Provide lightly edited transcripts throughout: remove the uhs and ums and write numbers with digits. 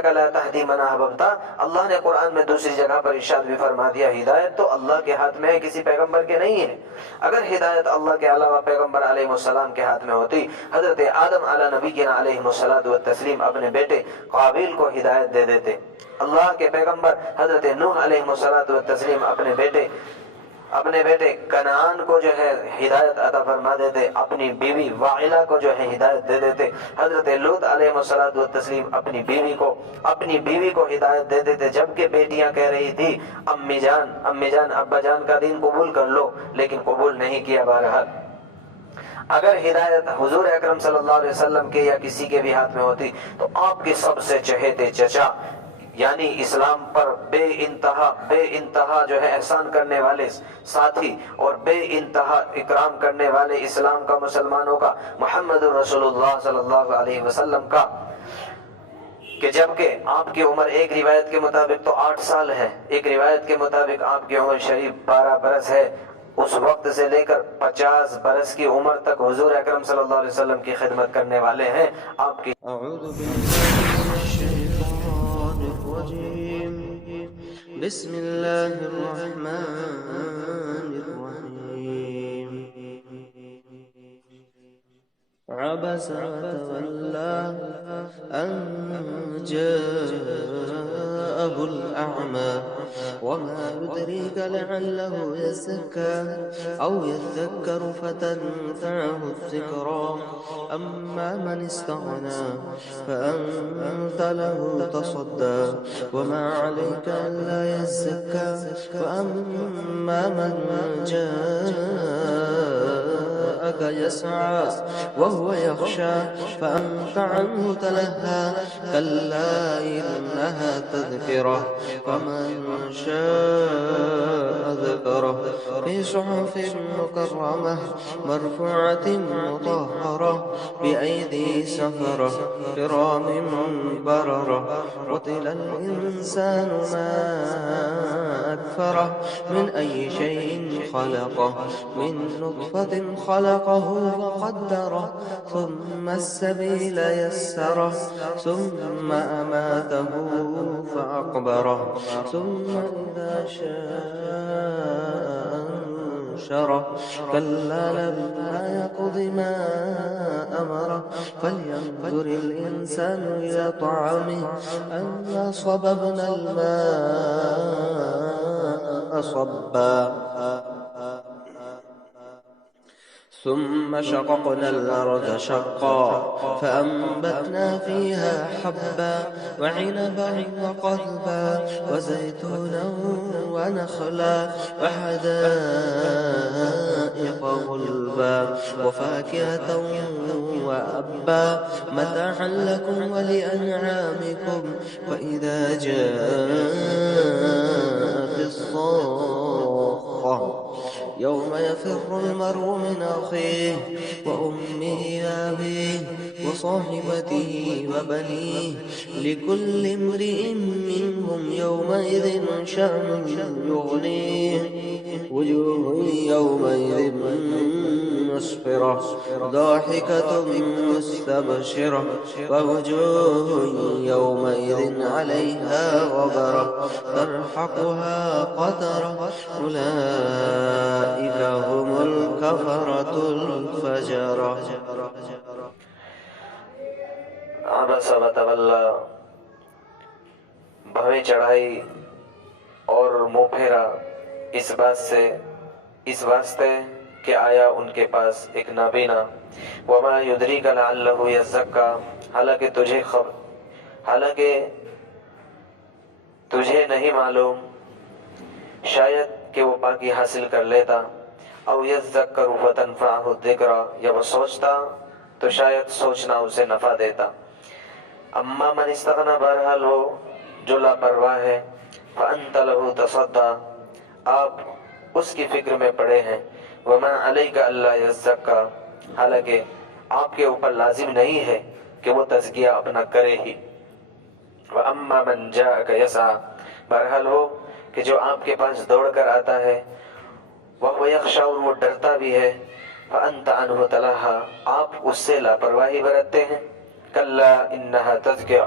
انک لا تہدی من احببت، اللہ نے قرآن میں دوسری جگہ پر ارشاد بھی فرما دیا ہدایت تو اللہ کے ہاتھ میں ہے، کسی پیغمبر کے نہیں ہے۔ اگر ہدایت اللہ کے علاوہ پیغمبر علیہ السلام کے ہاتھ میں ہوتی، حضرت آدم علی نبینا علیہ الصلوۃ والتسلیم اپنے بیٹے قابیل کو ہدایت دے دیتے، اللہ کے پیغمبر حضرت نوح علیہ الصلوۃ والتسلیم اپنے بیٹے کنعان کو جو ہے ہدایت عطا فرما دیتے، اپنی بیوی واعلہ کو جو ہے ہدایت دے دیتے، حضرت لوط علیہ الصلوۃ والتسلیم اپنی بیوی کو ہدایت دے دیتے، جبکہ بیٹیاں کہہ رہی تھی امی جان ابا جان کا دین قبول کر لو، لیکن قبول نہیں کیا۔ بہرحال اگر ہدایت حضور اکرم صلی اللہ علیہ وسلم کے یا کسی کے بھی ہاتھ میں ہوتی تو آپ کے سب سے چہیتے چچا، یعنی اسلام پر بے انتہا جو ہے احسان کرنے والے ساتھی اور بے انتہا اکرام کرنے والے اسلام کا، مسلمانوں کا، محمد رسول اللہ صلی اللہ علیہ وسلم کا، کہ جبکہ آپ کی عمر ایک روایت کے مطابق تو 8 سال ہے، ایک روایت کے مطابق آپ کی عمر شریف 12 برس ہے، اس وقت سے لے کر 50 برس کی عمر تک حضور اکرم صلی اللہ علیہ وسلم کی خدمت کرنے والے ہیں۔ آپ کی اعوذ باللہ من الشیطان الرجیم، بسم اللہ الرحمن الرحیم، عبس وتولى أن جاءه الأعمى وما يدريك لعله يزكى أو يذكر فتنفعه الذكرى أما من استغنى فأنت له تصدى وما عليك ألا يزكى وأما من جاءك يسعى وهو يخشى فأنت عنه تلهى كلا إنها تذكرة فمن شاء ذكره في صحف مكرمة مرفوعة مطهرة بأيدي سفرة كرام بررة قتل الإنسان ما أكفره من أي شيء خلقه من نطفة خلقه فقدره ثم السبيل يسره ثم أماته فأقبره ثم إذا شاء أنشره كلا لما يقض ما أمره فلينظر الإنسان إلى طعامه أنا صببنا الماء صبا ثم شققنا الأرض شقا فأنبتنا فيها حبا وعنبا وقضبا وزيتونا ونخلا وحدائق غلبا وفاكهة وأبا متاعا لكم ولأنعامكم وإذا جاءت الصاخة يوم يفر المرء من أخيه وأمه وأبيه وصاحبته وبنيه لكل امرئ منهم يومئذ شأن يغنيه وجوه يومئذ مسفرة ضاحكة مستبشرة ووجوه يومئذ عليها غبرة ترحقها قترة أولئك هم الكفرة الفجرة عبس وتولى، بھویں چڑھائی اور منہ پھیرا اس واسطے کہ آیا ان کے پاس ایک نابینا، وما یدریک لعلہ یزکا، حالانکہ تجھے نہیں معلوم شاید کہ وہ پاکی حاصل کر لیتا، او یذکر فتنفعہ الذکر، یا وہ سوچتا تو شاید سوچنا اسے نفع دیتا۔ اما من استغنا، بہرحال ہو جو لاپرواہ ہے، فانت لہ تصدی، آپ اس کی فکر میں پڑے ہیں، وما علیک الا یزکا، حالانکہ آپ کے اوپر لازم نہیں ہے کہ وہ تزکیہ اپنا کرے ہی۔ واما من جاءک یسعی، بہرحال ہو کہ جو آپ کے پاس دوڑ کر آتا ہے، وہو یخشی، اور وہ ڈرتا بھی ہے، فانت عنہ تلہی، آپ اس سے لاپرواہی برتتے ہیں۔ کلا انہا تذکرہ،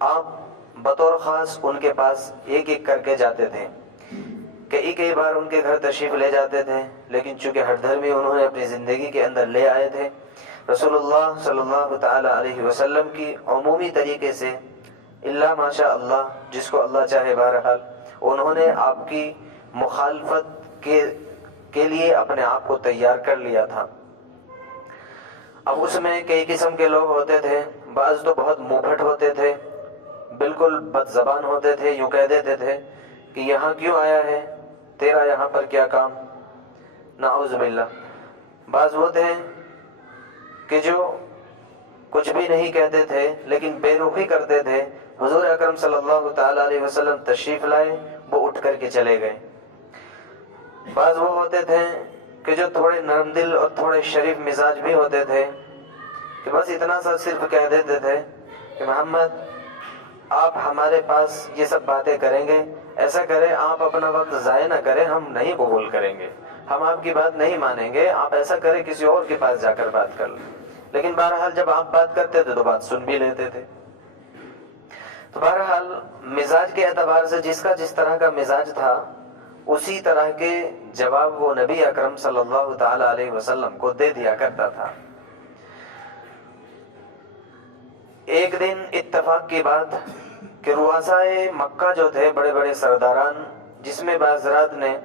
آپ بطور خاص ان کے پاس ایک ایک کر کے جاتے تھے، کئی بار ان کے گھر تشریف لے جاتے تھے، لیکن چونکہ ہر دھرمی انہوں نے اپنی زندگی کے اندر لے آئے تھے، رسول اللہ صلی اللہ تعالی علیہ وسلم کی عمومی طریقے سے اللہ ماشاء اللہ جس کو اللہ چاہے بہرحال انہوں نے آپ کی مخالفت کے لیے اپنے آپ کو تیار کر لیا تھا۔ اب اس میں کئی قسم کے لوگ ہوتے تھے، بعض تو بہت منہ پھٹ ہوتے تھے، بالکل بد زبان ہوتے تھے، یوں کہہ دیتے تھے کہ یہاں کیوں آیا ہے، تیرا یہاں پر کیا کام، نعوذ باللہ۔ بعض وہ تھے کہ جو کچھ بھی نہیں کہتے تھے لیکن بے رخی کرتے تھے، حضور اکرم صلی اللہ تعالی علیہ وسلم تشریف لائے وہ اٹھ کر کے چلے گئے۔ بعض وہ ہوتے تھے کہ جو تھوڑے نرم دل اور تھوڑے شریف مزاج بھی ہوتے تھے کہ بس اتنا سا صرف کہہ دیتے تھے کہ محمد آپ ہمارے پاس یہ سب باتیں کریں گے، ایسا کریں آپ اپنا وقت ضائع نہ کریں، ہم نہیں قبول کریں گے، ہم آپ کی بات نہیں مانیں گے، آپ ایسا کریں کسی اور کے پاس جا کر بات کر لیں۔ لیکن بہرحال جب آپ بات کرتے تھے تو بات سن بھی لیتے تھے۔ تو بہرحال مزاج کے اعتبار سے جس کا جس طرح کا مزاج تھا اسی طرح کے جواب وہ نبی اکرم صلی اللہ تعالی علیہ وسلم کو دے دیا کرتا تھا۔ ایک دن اتفاق کی بات کہ رؤسائے مکہ جو تھے، بڑے بڑے سرداران، جس میں بعض حضرات نے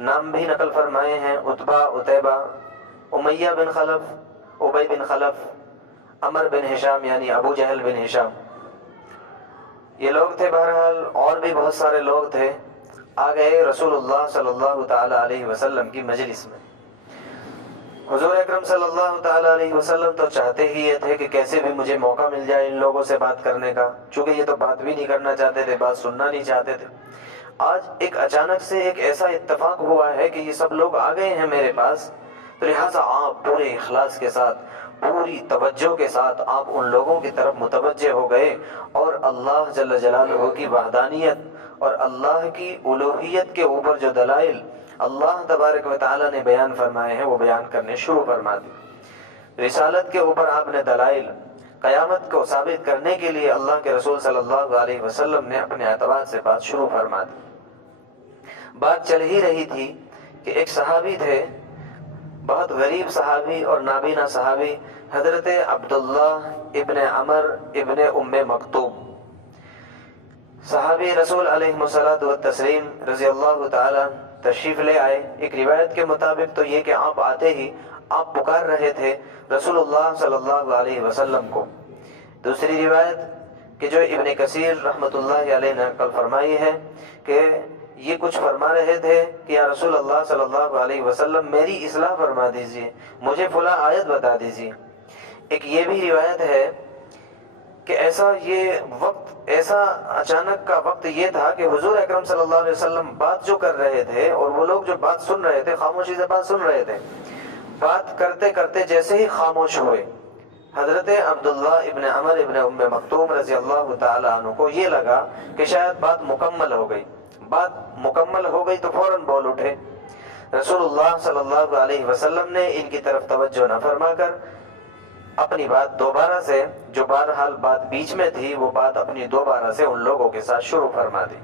نام بھی نقل فرمائے ہیں، عتبہ، عتیبہ، امیہ بن خلف، ابی بن خلف، عمر بن ہشام یعنی ابو جہل بن ہشام، یہ لوگ تھے۔ بہرحال اور بھی بہت سارے لوگ تھے، آ گئے رسول اللہ صلی اللہ تعالی علیہ وسلم کی مجلس میں۔ حضور اکرم صلی اللہ تعالی علیہ وسلم تو چاہتے ہی یہ تھے کہ کیسے بھی مجھے موقع مل جائے ان لوگوں سے بات کرنے کا، چونکہ یہ تو بات بھی نہیں کرنا چاہتے تھے، بات سننا نہیں چاہتے تھے۔ آج ایک اچانک سے ایک ایسا اتفاق ہوا ہے کہ یہ سب لوگ آ گئے ہیں میرے پاس، تو لہٰذا آپ پورے اخلاص کے ساتھ، پوری توجہ کے ساتھ آپ ان لوگوں کی طرف متوجہ ہو گئے اور اللہ جل جلالہ کی وحدانیت اور اللہ کی الوہیت کے اوپر جو دلائل اللہ تبارک و تعالی نے بیان فرمائے ہیں وہ بیان کرنے شروع فرما دی۔ رسالت کے اوپر آپ نے دلائل، قیامت کو ثابت کرنے کے لیے اللہ کے رسول صلی اللہ علیہ وسلم نے اپنے اعتبار سے بات شروع فرما دی۔ بات چل ہی رہی تھی کہ ایک صحابی تھے، بہت غریب صحابی اور نابینا صحابی، حضرت عبداللہ ابن عمر ابن ام مکتوم، صحابی رسول علیہ الصلوۃ والتسلیم رضی اللہ تعالی تشریف لے آئے۔ ایک روایت کے مطابق تو یہ کہ آپ آتے ہی آپ پکار رہے تھے رسول اللہ صلی اللہ علیہ وسلم کو۔ دوسری روایت کہ جو ابن کثیر رحمۃ اللہ علیہ نے نقل فرمائی ہے کہ یہ کچھ فرما رہے تھے کہ یا رسول اللہ صلی اللہ علیہ وسلم میری اصلاح فرما دیجئے، مجھے فلاں آیت بتا دیجئے۔ ایک یہ بھی روایت ہے کہ ایسا اچانک کا وقت یہ تھا کہ حضور اکرم صلی اللہ علیہ وسلم بات جو کر رہے تھے اور وہ لوگ جو بات سن رہے تھے، خاموشی سے بات سن رہے تھے، بات کرتے کرتے جیسے ہی خاموش ہوئے، حضرت عبداللہ ابن عمر ابن ام مکتوم رضی اللہ تعالیٰ عنہ کو یہ لگا کہ شاید بات مکمل ہو گئی۔ بات مکمل ہو گئی تو فوراً بول اٹھے۔ رسول اللہ صلی اللہ علیہ وسلم نے ان کی طرف توجہ نہ فرما کر اپنی بات دوبارہ سے، جو بہرحال بات بیچ میں تھی، وہ بات اپنی دوبارہ سے ان لوگوں کے ساتھ شروع فرما دی۔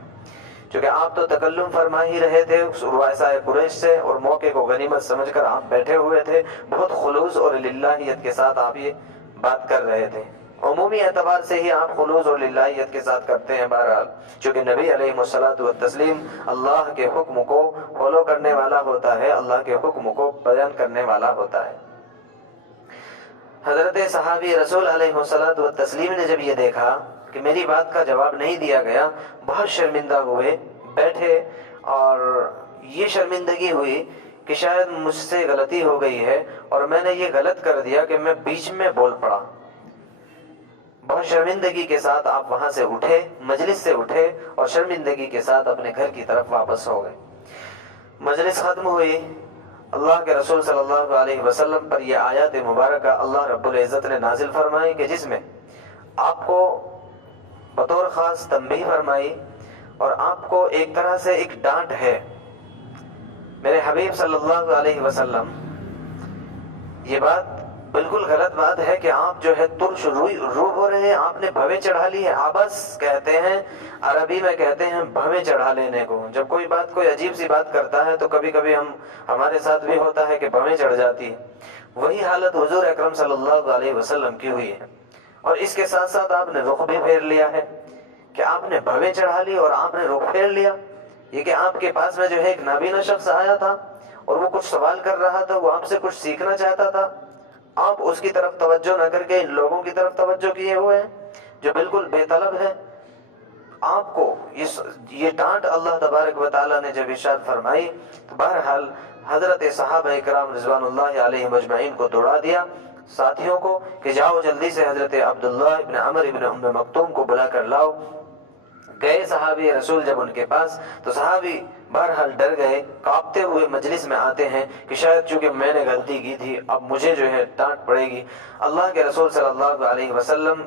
چونکہ آپ تو تکلم فرما ہی رہے تھے رؤسائے قریش سے، اور موقع کو غنیمت سمجھ کر آپ بیٹھے ہوئے تھے، بہت خلوص اور للہیت کے ساتھ آپ یہ بات کر رہے تھے۔ عمومی اعتبار سے ہی آپ خلوص اور للہیت کے ساتھ کرتے ہیں بہرحال، چونکہ نبی علیہ الصلوۃ والتسلیم اللہ کے حکم کو فالو کرنے والا ہوتا ہے، اللہ کے حکم کو بیان کرنے والا ہوتا ہے۔ حضرت صحابی رسول علیہ الصلوۃ والتسلیم نے جب یہ دیکھا کہ میری بات کا جواب نہیں دیا گیا، بہت شرمندہ ہوئے، بیٹھے، اور یہ شرمندگی ہوئی کہ شاید مجھ سے غلطی ہو گئی ہے اور میں نے یہ غلط کر دیا کہ میں بیچ میں بول پڑا۔ بہت شرمندگی کے ساتھ آپ وہاں سے اٹھے، مجلس سے اٹھے، اور شرمندگی کے ساتھ اپنے گھر کی طرف واپس ہو گئے۔ مجلس ختم ہوئی، اللہ کے رسول صلی اللہ علیہ وسلم پر یہ آیات مبارکہ اللہ رب العزت نے نازل فرمائی کہ جس میں آپ کو بطور خاص تنبیہ فرمائی اور آپ کو ایک طرح سے ایک ڈانٹ ہے۔ میرے حبیب صلی اللہ علیہ وسلم یہ بات بالکل غلط بات ہے کہ آپ جو ہے ترش رو ہو رہے ہیں، آپ نے بھویں چڑھا لی ہے. آبس کہتے ہیں، عربی میں کہتے ہیں بھویں چڑھا لینے کو. جب کوئی عجیب سی بات کرتا ہے تو کبھی کبھی ہمارے ساتھ بھی ہوتا ہے کہ بھویں چڑھ جاتی ہے. وہی حالت حضور اکرم صلی اللہ علیہ وسلم کی ہوئی ہے. اور اس کے ساتھ ساتھ آپ نے رخ بھی پھیر لیا ہے کہ آپ نے بھویں چڑھا لی اور آپ نے رخ پھیر لیا. یہ کہ آپ کے پاس میں جو ہے ایک نابینا شخص آیا تھا اور وہ کچھ سوال کر رہا تھا، وہ آپ سے کچھ سیکھنا چاہتا تھا، آپ اس کی طرف توجہ نہ کر کے ان لوگوں کی طرف توجہ کیے ہوئے ہیں جو بالکل بے طلب ہے. آپ کو یہ ڈانٹ اللہ تبارک و تعالیٰ نے جب ارشاد فرمائی تو بہرحال حضرت صحابہ کرام رضوان اللہ علیہم اجمعین کو دوڑا دیا، ساتھیوں کو، کہ جاؤ جلدی سے حضرت عبداللہ ابن عمر ابن ام مکتوم کو بلا کر لاؤ. گئے صحابی رسول جب ان کے پاس تو صحابی بہرحال ڈر گئے، کانپتے ہوئے مجلس میں آتے ہیں کہ شاید چونکہ میں نے غلطی کی تھی اب مجھے جو ہے ڈانٹ پڑے گی. اللہ کے رسول صلی اللہ علیہ وسلم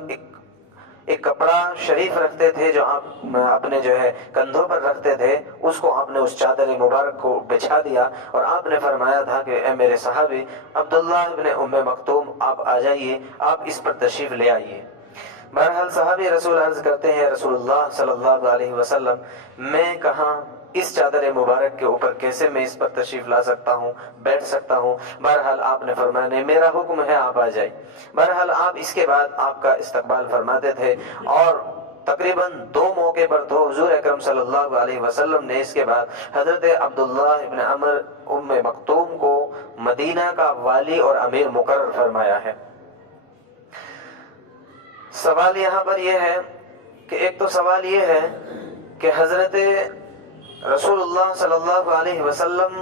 ایک کپڑا شریف رکھتے تھے جو آپ اپنے جو ہے کندھوں پر رکھتے تھے، اس کو آپ نے اس چادر مبارک کو بچھا دیا اور آپ نے فرمایا تھا کہ اے میرے صحابی عبداللہ ابن ام مکتوم آپ آ جائیے، آپ اس پر تشریف لے آئیے. بہرحال صحابی رسول عرض کرتے ہیں رسول اللہ صلی اللہ علیہ وسلم میں کہاں اس چادر مبارک کے اوپر کیسے میں اس پر تشریف لا سکتا ہوں، بیٹھ سکتا ہوں. بہرحال آپ نے فرمایا نہیں میرا حکم ہے آپ آ جائیں. بہرحال آپ اس کے بعد آپ کا استقبال فرماتے تھے اور تقریباً 2 موقع پر تو حضور اکرم صلی اللہ علیہ وسلم نے اس کے بعد حضرت عبداللہ ابن عمر ام مکتوم کو مدینہ کا والی اور امیر مقرر فرمایا ہے. سوال یہاں پر یہ ہے کہ ایک تو سوال یہ ہے کہ حضرت رسول اللہ صلی اللہ علیہ وسلم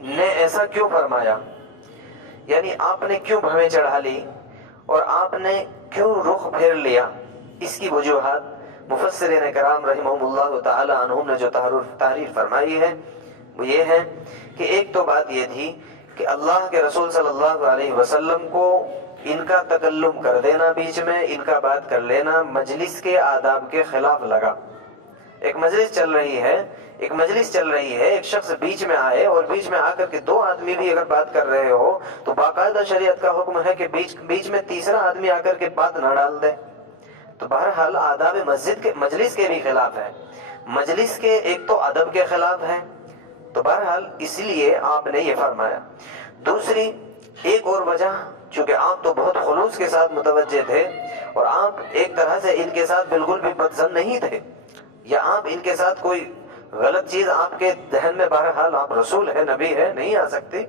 نے ایسا کیوں فرمایا، یعنی آپ نے کیوں بھویں چڑھا لی اور آپ نے کیوں رخ پھیر لیا. اس کی وجوہات مفسرین کرام رحمہم اللہ تعالی عنہم نے جو تحریر فرمائی ہے وہ یہ ہے کہ ایک تو بات یہ تھی کہ اللہ کے رسول صلی اللہ علیہ وسلم کو ان کا تکلم کر دینا، بیچ میں ان کا بات کر لینا مجلس کے آداب کے خلاف لگا. ایک مجلس چل رہی ہے، ایک شخص بیچ میں آئے اور بیچ میں آ کر کے 2 آدمی بھی اگر بات کر رہے ہو تو باقاعدہ شریعت کا حکم ہے کہ بیچ میں تیسرا آدمی آ کر کے بات نہ ڈال دے. تو بہرحال آداب مجلس کے بھی خلاف ہے، مجلس کے ایک تو ادب کے خلاف ہے. تو بہرحال اسی لیے آپ نے یہ فرمایا. دوسری ایک اور وجہ، چونکہ آپ تو بہت خلوص کے ساتھ متوجہ تھے اور آپ ایک طرح سے ان کے ساتھ بالکل بھی بدظن نہیں تھے، یا آپ ان کے ساتھ کوئی غلط چیز آپ کے ذہن میں، بہرحال آپ رسول ہے، نبی ہے، نہیں آ سکتی.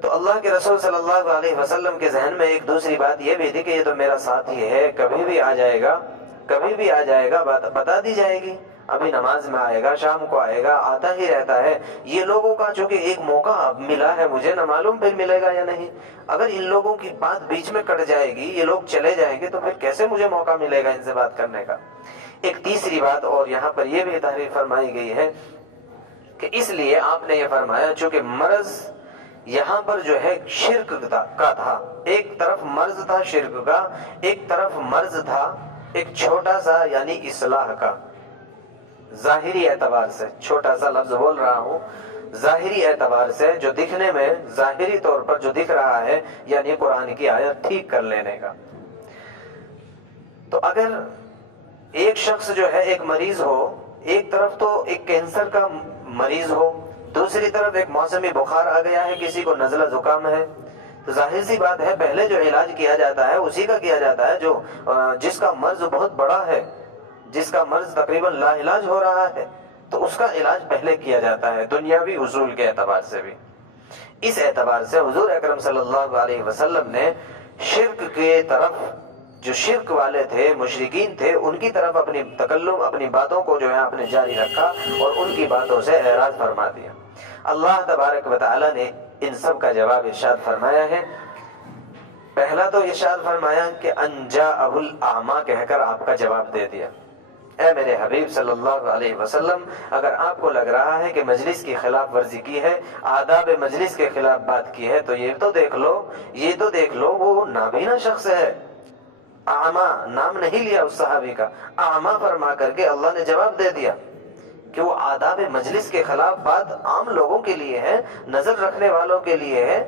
تو اللہ کے رسول صلی اللہ علیہ وسلم کے ذہن میں ایک دوسری بات یہ بھی تھی کہ یہ تو میرا ساتھی ہے، کبھی بھی آ جائے گا بات بتا دی جائے گی. ابھی نماز میں آئے گا، شام کو آئے گا، آتا ہی رہتا ہے. یہ لوگوں کا چونکہ ایک موقع اب ملا ہے، مجھے نہ معلوم پھر ملے گا یا نہیں. اگر ان لوگوں کی بات بیچ میں کٹ جائے گی، یہ لوگ چلے جائیں گے تو پھر کیسے مجھے موقع ملے گا ان سے بات کرنے کا. ایک تیسری بات اور یہاں پر یہ بھی تحریر فرمائی گئی ہے کہ اس لیے آپ نے یہ فرمایا چونکہ مرض یہاں پر جو ہے شرک کا تھا. ایک طرف مرض تھا شرک کا، ایک طرف مرض تھا ایک چھوٹا سا یعنی اصلاح کا. ظاہری اعتبار سے چھوٹا سا لفظ بول رہا ہوں، ظاہری اعتبار سے جو دکھنے میں ظاہری طور پر جو دکھ رہا ہے یعنی قرآن کی آیت ٹھیک کر لینے کا. تو اگر ایک شخص جو ہے ایک مریض ہو، ایک طرف تو ایک کینسر کا مریض ہو، دوسری طرف ایک موسمی بخار آ گیا ہے، کسی کو نزلہ زکام ہے، تو ظاہر سی بات ہے پہلے جو علاج کیا جاتا ہے اسی کا کیا جاتا ہے جو جس کا مرض بہت بڑا ہے، جس کا مرض تقریباً لا علاج ہو رہا ہے تو اس کا علاج پہلے کیا جاتا ہے، دنیاوی اصول کے اعتبار سے بھی. اس اعتبار سے حضور اکرم صلی اللہ علیہ وسلم نے شرک کے طرف، جو شرک والے تھے، مشرکین تھے، ان کی طرف اپنی تکلم، اپنی باتوں کو جو ہے آپ نے جاری رکھا اور ان کی باتوں سے اعراض فرما دیا. اللہ تبارک و تعالی نے ان سب کا جواب ارشاد فرمایا ہے. پہلا تو ارشاد فرمایا کہ انجاءہ الاعمی کہہ کر آپ کا جواب دے دیا. اے میرے حبیب صلی اللہ علیہ وسلم، اگر آپ کو لگ رہا ہے کہ مجلس کی خلاف ورزی کی ہے، آداب مجلس کے خلاف بات کی ہے، تو یہ تو دیکھ لو وہ نابینا شخص ہے. اعما نام نہیں لیا اس صحابی کا، اعما فرما کر کے اللہ نے جواب دے دیا کہ وہ آداب مجلس کے خلاف بات عام لوگوں کے لیے ہے، نظر رکھنے والوں کے لیے ہے.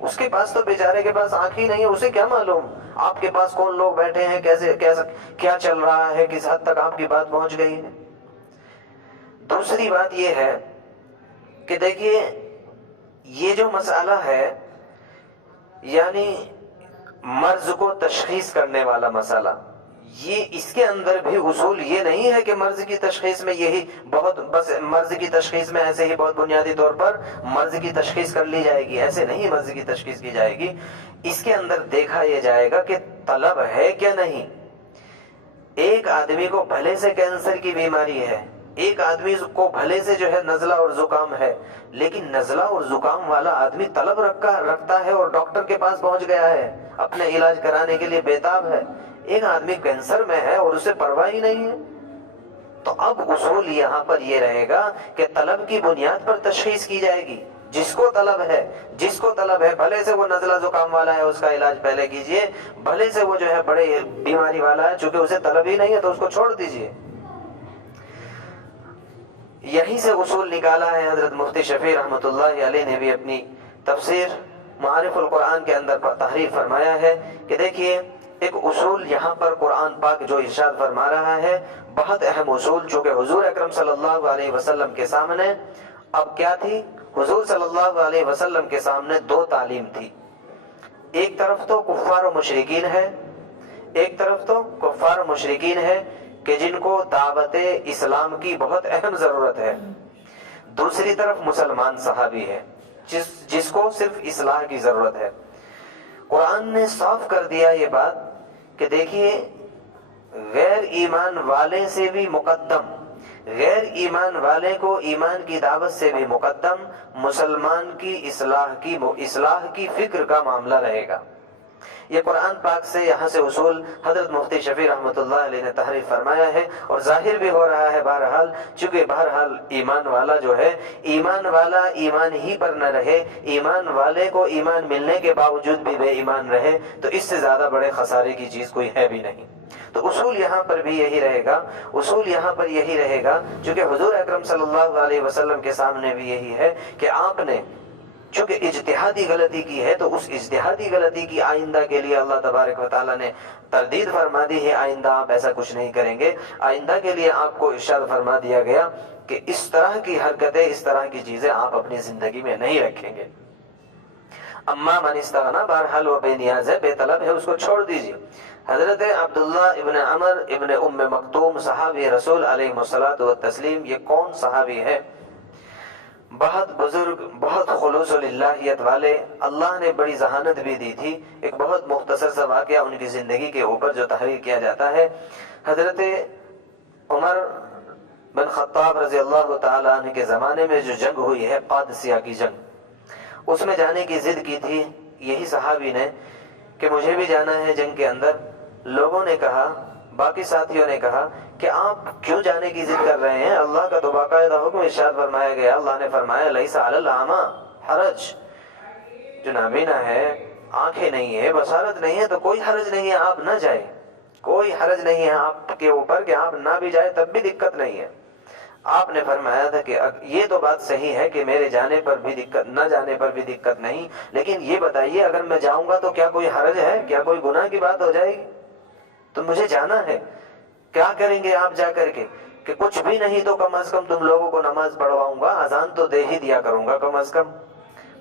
اس کے پاس تو بیچارے کے پاس آنکھ ہی نہیں ہے، اسے کیا معلوم آپ کے پاس کون لوگ بیٹھے ہیں، کیسے کیا چل رہا ہے، کس حد تک آپ کی بات پہنچ گئی ہے۔ دوسری بات یہ ہے کہ دیکھیے یہ جو مسئلہ ہے یعنی مرض کو تشخیص کرنے والا مسئلہ، یہ اس کے اندر بھی اصول یہ نہیں ہے کہ مرض کی تشخیص میں یہی بس مرض کی تشخیص میں ایسے ہی بہت بنیادی طور پر مرض کی تشخیص کر لی جائے گی، ایسے نہیں مرض کی تشخیص کی جائے گی۔ اس کے اندر دیکھا یہ جائے گا کہ طلب ہے کیا نہیں۔ ایک آدمی کو بھلے سے کینسر کی بیماری ہے، ایک آدمی کو بھلے سے جو ہے نزلہ اور زکام ہے، لیکن نزلہ اور زکام والا آدمی طلب رکھتا ہے اور ڈاکٹر کے پاس پہنچ گیا ہے، اپنے علاج کرانے کے لیے بیتاب ہے۔ ایک آدمی کینسر میں ہے اور اسے پرواہ ہی نہیں ہے۔ تو اب اصول یہاں پر یہ رہے گا کہ طلب کی بنیاد پر تشخیص کی جائے گی۔ جس کو طلب ہے بھلے سے وہ نزلہ زکام والا ہے، اس کا علاج پہلے کیجئے، بھلے سے وہ جو ہے بڑے بیماری والا ہے، چونکہ اسے طلب ہی نہیں ہے تو اس کو چھوڑ دیجئے۔ یہیں سے اصول نکالا ہے حضرت مفتی شفیع رحمۃ اللہ علیہ نے بھی اپنی تفسیر معارف القرآن کے اندر تحریر فرمایا ہے کہ دیکھیے ایک اصول یہاں پر قرآن پاک جو ارشاد فرما رہا ہے بہت اہم اصول، چونکہ حضور اکرم صلی اللہ علیہ وسلم کے سامنے اب کیا تھی؟ حضور صلی اللہ علیہ وسلم کے سامنے دو تعلیم تھی، ایک طرف تو کفار و مشرکین ہے کہ جن کو دعوت اسلام کی بہت اہم ضرورت ہے، دوسری طرف مسلمان صحابی ہے جس کو صرف اصلاح کی ضرورت ہے۔ قرآن نے صاف کر دیا یہ بات کہ دیکھیے غیر ایمان والے سے بھی مقدم، غیر ایمان والے کو ایمان کی دعوت سے بھی مقدم مسلمان کی اصلاح کی فکر کا معاملہ رہے گا۔ یہ قرآن پاک سے یہاں سے اصول حضرت مفتی شفیع رحمۃ اللہ علیہ نے تحریر فرمایا ہے، اور ظاہر بھی ہو رہا ہے بہرحال، چونکہ بہرحال ایمان والا جو ہے ایمان والا ایمان ہی پر نہ رہے، ایمان والے کو ایمان ملنے کے باوجود بھی بے ایمان رہے، تو اس سے زیادہ بڑے خسارے کی چیز کوئی ہے بھی نہیں۔ تو اصول یہاں پر بھی یہی رہے گا، چونکہ حضور اکرم صلی اللہ علیہ وسلم کے سامنے بھی یہی ہے کہ آپ نے چونکہ اجتہادی غلطی کی ہے، تو اس اجتہادی غلطی کی آئندہ کے لیے اللہ تبارک و تعالیٰ نے تردید فرما دی ہے، آئندہ آپ ایسا کچھ نہیں کریں گے۔ آئندہ کے لیے آپ کو ارشاد فرما دیا گیا کہ اس طرح کی حرکتیں، اس طرح کی چیزیں آپ اپنی زندگی میں نہیں رکھیں گے۔ اما من استغنا، بہرحال وہ بے نیاز ہے، بے طلب ہے، اس کو چھوڑ دیجیے۔ حضرت عبداللہ ابن عمر ابن ام مکتوم صحابی رسول علیہ الصلوۃ والتسلیم، یہ کون صحابی ہے؟ بہت بزرگ، بہت خلوص للہیت والے، اللہ نے بڑی ذہانت بھی دی تھی۔ ایک بہت مختصر سا واقعہ ان کی زندگی کے اوپر جو تحریر کیا جاتا ہے، حضرت عمر بن خطاب رضی اللہ تعالیٰ عنہ کے زمانے میں جو جنگ ہوئی ہے قادسیہ کی جنگ، اس میں جانے کی ضد کی تھی یہی صحابی نے کہ مجھے بھی جانا ہے جنگ کے اندر۔ لوگوں نے کہا، باقی ساتھیوں نے کہا کہ آپ کیوں جانے کی ضد کر رہے ہیں؟ اللہ کا تو باقاعدہ حکم ارشاد فرمایا گیا، اللہ نے فرمایا لیس علی الاعمى حرج، جو نابینا ہے، آنکھیں نہیں ہے، بصارت نہیں ہے، تو کوئی حرج نہیں ہے آپ نہ جائیں، کوئی حرج نہیں ہے آپ کے اوپر کہ آپ نہ بھی جائیں، تب بھی دقت نہیں ہے۔ آپ نے فرمایا تھا کہ یہ تو بات صحیح ہے کہ میرے جانے پر بھی دقت، نہ جانے پر بھی دقت نہیں، لیکن یہ بتائیے اگر میں جاؤں گا تو کیا کوئی حرج ہے؟ کیا کوئی گناہ کی بات ہو جائے گی؟ تو مجھے جانا ہے۔ کیا کریں گے آپ جا کر کے؟ کہ کچھ بھی نہیں تو کم از کم تم لوگوں کو نماز پڑھواؤں گا، اذان تو دے ہی دیا کروں گا کم از کم۔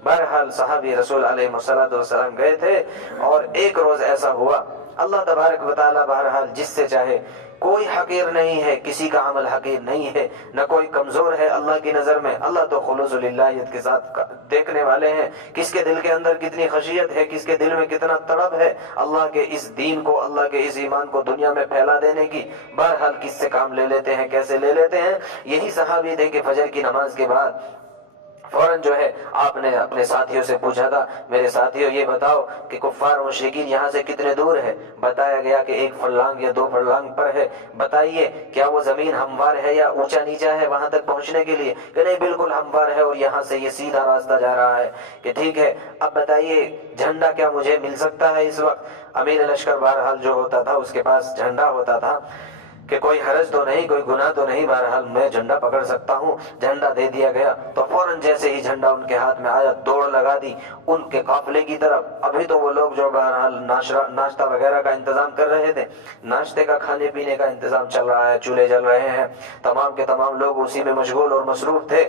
بہرحال صحابی رسول علیہ السلام گئے تھے، اور ایک روز ایسا ہوا، اللہ تبارک و تعالیٰ بہرحال جس سے چاہے، کوئی حقیر نہیں ہے، کسی کا عمل حقیر نہیں ہے، نہ کوئی کمزور ہے اللہ کی نظر میں۔ اللہ تو خلوص للہیت کے ساتھ دیکھنے والے ہیں، کس کے دل کے اندر کتنی خشیت ہے، کس کے دل میں کتنا تڑپ ہے اللہ کے اس دین کو، اللہ کے اس ایمان کو دنیا میں پھیلا دینے کی۔ بہرحال کس سے کام لے لیتے ہیں، کیسے لے لیتے ہیں۔ یہی صحابی تھے کہ فجر کی نماز کے بعد فوراً جو ہے آپ نے اپنے ساتھیوں سے پوچھا تھا، میرے ساتھیوں یہ بتاؤ کہ کفار و مشرکین یہاں سے کتنے دور ہے؟ بتایا گیا کہ 1 فرلانگ یا 2 فرلانگ پر ہے۔ بتائیے کیا وہ زمین ہموار ہے یا اونچا نیچا ہے وہاں تک پہنچنے کے لیے؟ کہ نہیں، بالکل ہموار ہے اور یہاں سے یہ سیدھا راستہ جا رہا ہے۔ کہ ٹھیک ہے، اب بتائیے جھنڈا کیا مجھے مل سکتا ہے اس وقت؟ امیر لشکر بہرحال جو ہوتا تھا اس کے پاس جھنڈا ہوتا تھا۔ کہ کوئی حرج تو نہیں، کوئی گناہ تو نہیں، بہرحال میں جھنڈا پکڑ سکتا ہوں۔ جھنڈا دے دیا گیا تو فوراً جیسے ہی جھنڈا ان کے ہاتھ میں آیا دوڑ لگا دی ان کے قافلے کی طرف۔ ابھی تو وہ لوگ جو بہرحال ناشتہ وغیرہ کا انتظام کر رہے تھے، ناشتے کا کھانے پینے کا انتظام چل رہا ہے، چولہے جل رہے ہیں، تمام کے تمام لوگ اسی میں مشغول اور مصروف تھے۔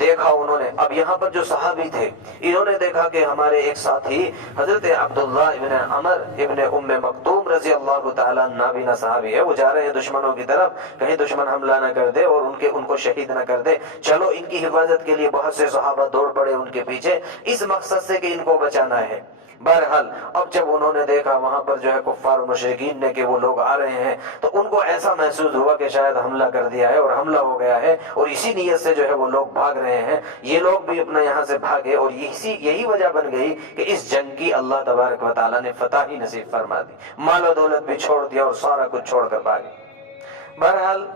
دیکھا انہوں نے، اب یہاں پر جو صحابی تھے انہوں نے دیکھا کہ ہمارے ایک ساتھی حضرت عبداللہ ابن عمر ابن ام مکتوم رضی اللہ تعالیٰ نابینا صحابی ہے، وہ جا رہے ہیں دشمنوں کی طرف، کہیں دشمن حملہ نہ کر دے اور ان کو شہید نہ کر دے۔ چلو ان کی حفاظت کے لیے بہت سے صحابہ دوڑ پڑے ان کے پیچھے، اس مقصد سے کہ ان کو بچانا ہے۔ بہرحال اب جب انہوں نے دیکھا وہاں پر جو ہے کفار و مشرکین نے کہ وہ لوگ آ رہے ہیں، تو ان کو ایسا محسوس ہوا کہ شاید حملہ کر دیا ہے اور حملہ ہو گیا ہے، اور اسی نیت سے جو ہے وہ لوگ بھاگ رہے ہیں۔ یہ لوگ بھی اپنا یہاں سے بھاگے اور یہی وجہ بن گئی کہ اس جنگ کی اللہ تبارک و تعالیٰ نے فتح ہی نصیب فرما دی، مال و دولت بھی چھوڑ دیا اور سارا کچھ چھوڑ کر بھاگے۔ بہرحال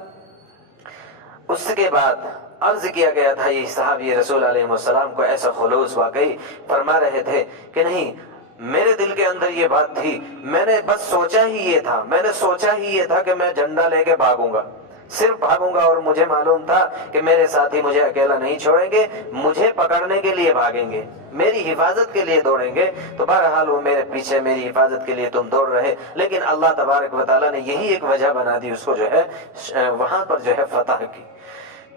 اس کے بعد عرض کیا گیا تھا، یہ صحابی رسول علیہ السلام کو ایسا خلوص واقعی فرما رہے تھے کہ نہیں، میرے دل کے اندر یہ بات تھی، میں نے بس سوچا ہی یہ تھا کہ میں جھنڈا لے کے بھاگوں گا، صرف بھاگوں گا، اور مجھے معلوم تھا کہ میرے ساتھی مجھے اکیلا نہیں چھوڑیں گے، مجھے پکڑنے کے لیے بھاگیں گے، میری حفاظت کے لیے دوڑیں گے۔ تو بہرحال وہ میرے پیچھے میری حفاظت کے لیے تم دوڑ رہے، لیکن اللہ تبارک و تعالیٰ نے یہی ایک وجہ بنا دی اس کو جو ہے وہاں پر جو ہے فتح کی۔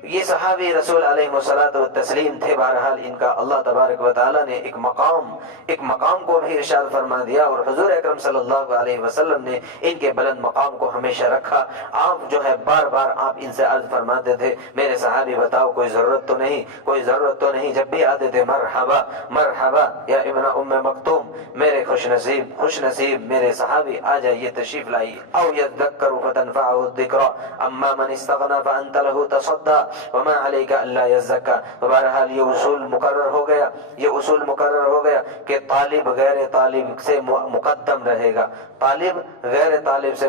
یہ صحابی رسول علیہ السلام تھے، بہرحال ان کا اللہ تبارک و تعالیٰ نے ایک مقام کو بھی ارشاد فرما دیا، اور حضور اکرم صلی اللہ علیہ وسلم نے ان کے بلند مقام کو ہمیشہ رکھا۔ آپ جو ہے بار بار آپ ان سے عرض فرماتے تھے، میرے صحابی بتاؤ کوئی ضرورت تو نہیں، جب بھی آتے تھے مرحبا مرحبا یا ابن ام مکتوم، میرے خوش نصیب میرے صحابی آ جائیے، تشریف لائیے۔ او یذکر فتنفعه الذکری اما من استغنی فانت له تصدی وما علیک الا یزکا۔ بہرحال یہ اصول مقرر ہو گیا کہ طالب غیر طالب سے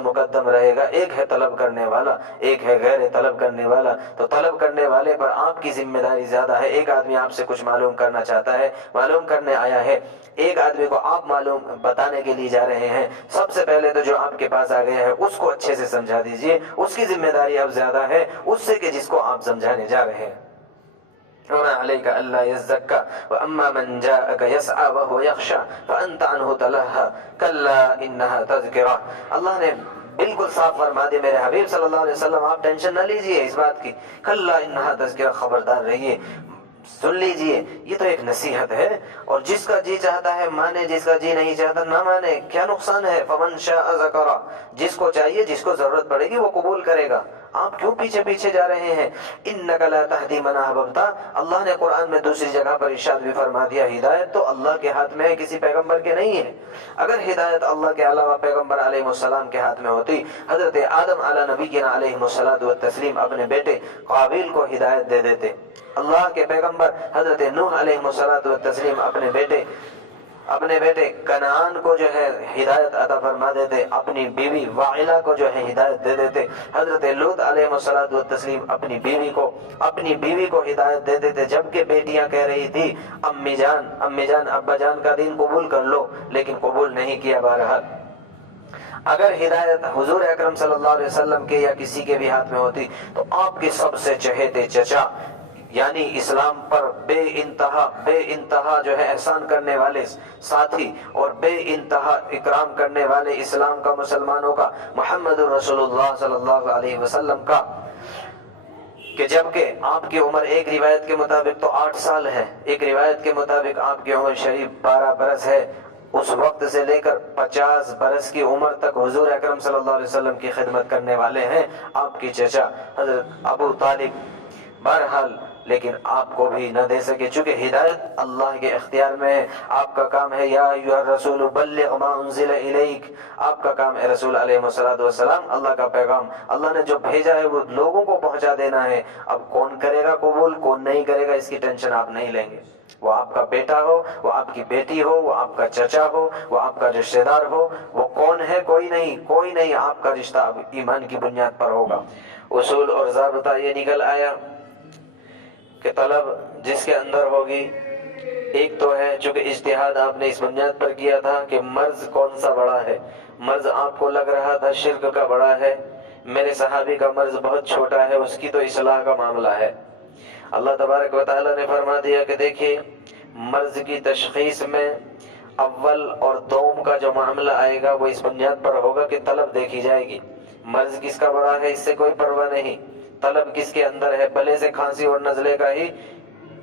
مقدم رہے گا، ایک ہے طلب کرنے والا، ایک ہے غیر طلب کرنے والا۔ تو طلب کرنے والے پر آپ کی ذمہ داری زیادہ ہے۔ ایک آدمی آپ سے کچھ معلوم کرنا چاہتا ہے، معلوم کرنے آیا ہے، ایک آدمی کو آپ معلوم بتانے کے لیے جا رہے ہیں، سب سے پہلے تو جو آپ کے پاس آ گیا ہے اس کو اچھے سے سمجھا دیجئے، اس کی ذمہ داری اب زیادہ ہے اس سے کہ جس کو آپ سمجھانے جا رہے ہیں۔ وما عليك الا يزكى واما من جاءك يسعى وهو يخشى فانت عنه تلهى كلا انها تذكرة۔ اللہ نے بالکل صاف فرما دیا، میرے حبیب صلی اللہ علیہ وسلم آپ ٹینشن نہ لیجئے اس بات کی، کلا انها تذکرہ، خبردار رہیے، سن لیجئے، یہ تو ایک نصیحت ہے، اور جس کا جی چاہتا ہے مانے، جس کا جی نہیں چاہتا نہ مانے، کیا نقصان ہے؟ فمن شاء ذکر، جس کو چاہیے، جس کو ضرورت پڑے گی وہ قبول کرے گا۔ آپ کیوں پیچھے جا رہے ہیں؟ انک لا تہدی من احببت، اللہ نے قرآن میں دوسری جگہ پر ارشاد بھی فرما دیا، ہدایت تو اللہ کے ہاتھ میں ہے، کسی پیغمبر کے نہیں ہے۔ اگر ہدایت اللہ کے علاوہ پیغمبر علیہ السلام کے ہاتھ میں ہوتی، حضرت آدم علی نبینا علیہ السلام اپنے بیٹے قابیل کو ہدایت دے دیتے، اللہ کے پیغمبر حضرت نوح علیہ السلام اپنے بیٹے کنعان کو جو ہے ہدایت عطا فرما دیتے، اپنی بیوی واعلہ کو جو ہے ہدایت دے دیتے، حضرت لوط علیہ السلام اپنی بیوی کو ہدایت دے دیتے، جبکہ بیٹیاں کہہ رہی تھی امی جان ابا جان کا دین قبول کر لو، لیکن قبول نہیں کیا۔ بہرحال اگر ہدایت حضور اکرم صلی اللہ علیہ وسلم کے یا کسی کے بھی ہاتھ میں ہوتی تو آپ کے سب سے چہیتے چچا، یعنی اسلام پر بے انتہا جو ہے احسان کرنے والے ساتھی اور بے انتہا اکرام کرنے والے اسلام کا، مسلمانوں کا، محمد رسول اللہ صلی اللہ علیہ وسلم کا، کہ جبکہ آپ کی عمر ایک روایت کے مطابق تو 8 سال ہے، ایک روایت کے مطابق آپ کی عمر شریف 12 برس ہے، اس وقت سے لے کر 50 برس کی عمر تک حضور اکرم صلی اللہ علیہ وسلم کی خدمت کرنے والے ہیں آپ کی چچا حضرت ابو طالب۔ بہرحال لیکن آپ کو بھی نہ دے سکے، چونکہ ہدایت اللہ کے اختیار میں ہے۔ آپ کا کام ہے یا ایھا الرسول بلغ ما انزل الیک، آپ کا کام ہے رسول علیہ السلام، اللہ کا پیغام اللہ نے جو بھیجا ہے وہ لوگوں کو پہنچا دینا ہے۔ اب کون کرے گا قبول، کون نہیں کرے گا، اس کی ٹینشن آپ نہیں لیں گے۔ وہ آپ کا بیٹا ہو، وہ آپ کی بیٹی ہو، وہ آپ کا چچا ہو، وہ آپ کا رشتہ دار ہو، وہ کون ہے، کوئی نہیں، آپ کا رشتہ اب ایمان کی بنیاد پر ہوگا۔ اصول اور ضابطہ یہ نکل آیا کہ طلب جس کے اندر ہوگی، ایک تو ہے چونکہ اجتہاد آپ نے اس بنیاد پر کیا تھا کہ مرض کون سا بڑا ہے، مرض آپ کو لگ رہا تھا شرک کا بڑا ہے، میرے صحابی کا مرض بہت چھوٹا ہے، اس کی تو اصلاح کا معاملہ ہے۔ اللہ تبارک و تعالیٰ نے فرما دیا کہ دیکھیے مرض کی تشخیص میں اول اور دوم کا جو معاملہ آئے گا وہ اس بنیاد پر ہوگا کہ طلب دیکھی جائے گی۔ مرض کس کا بڑا ہے اس سے کوئی پرواہ نہیں، طلب کس کے اندر ہے، بھلے سے کھانسی اور نزلے کا ہی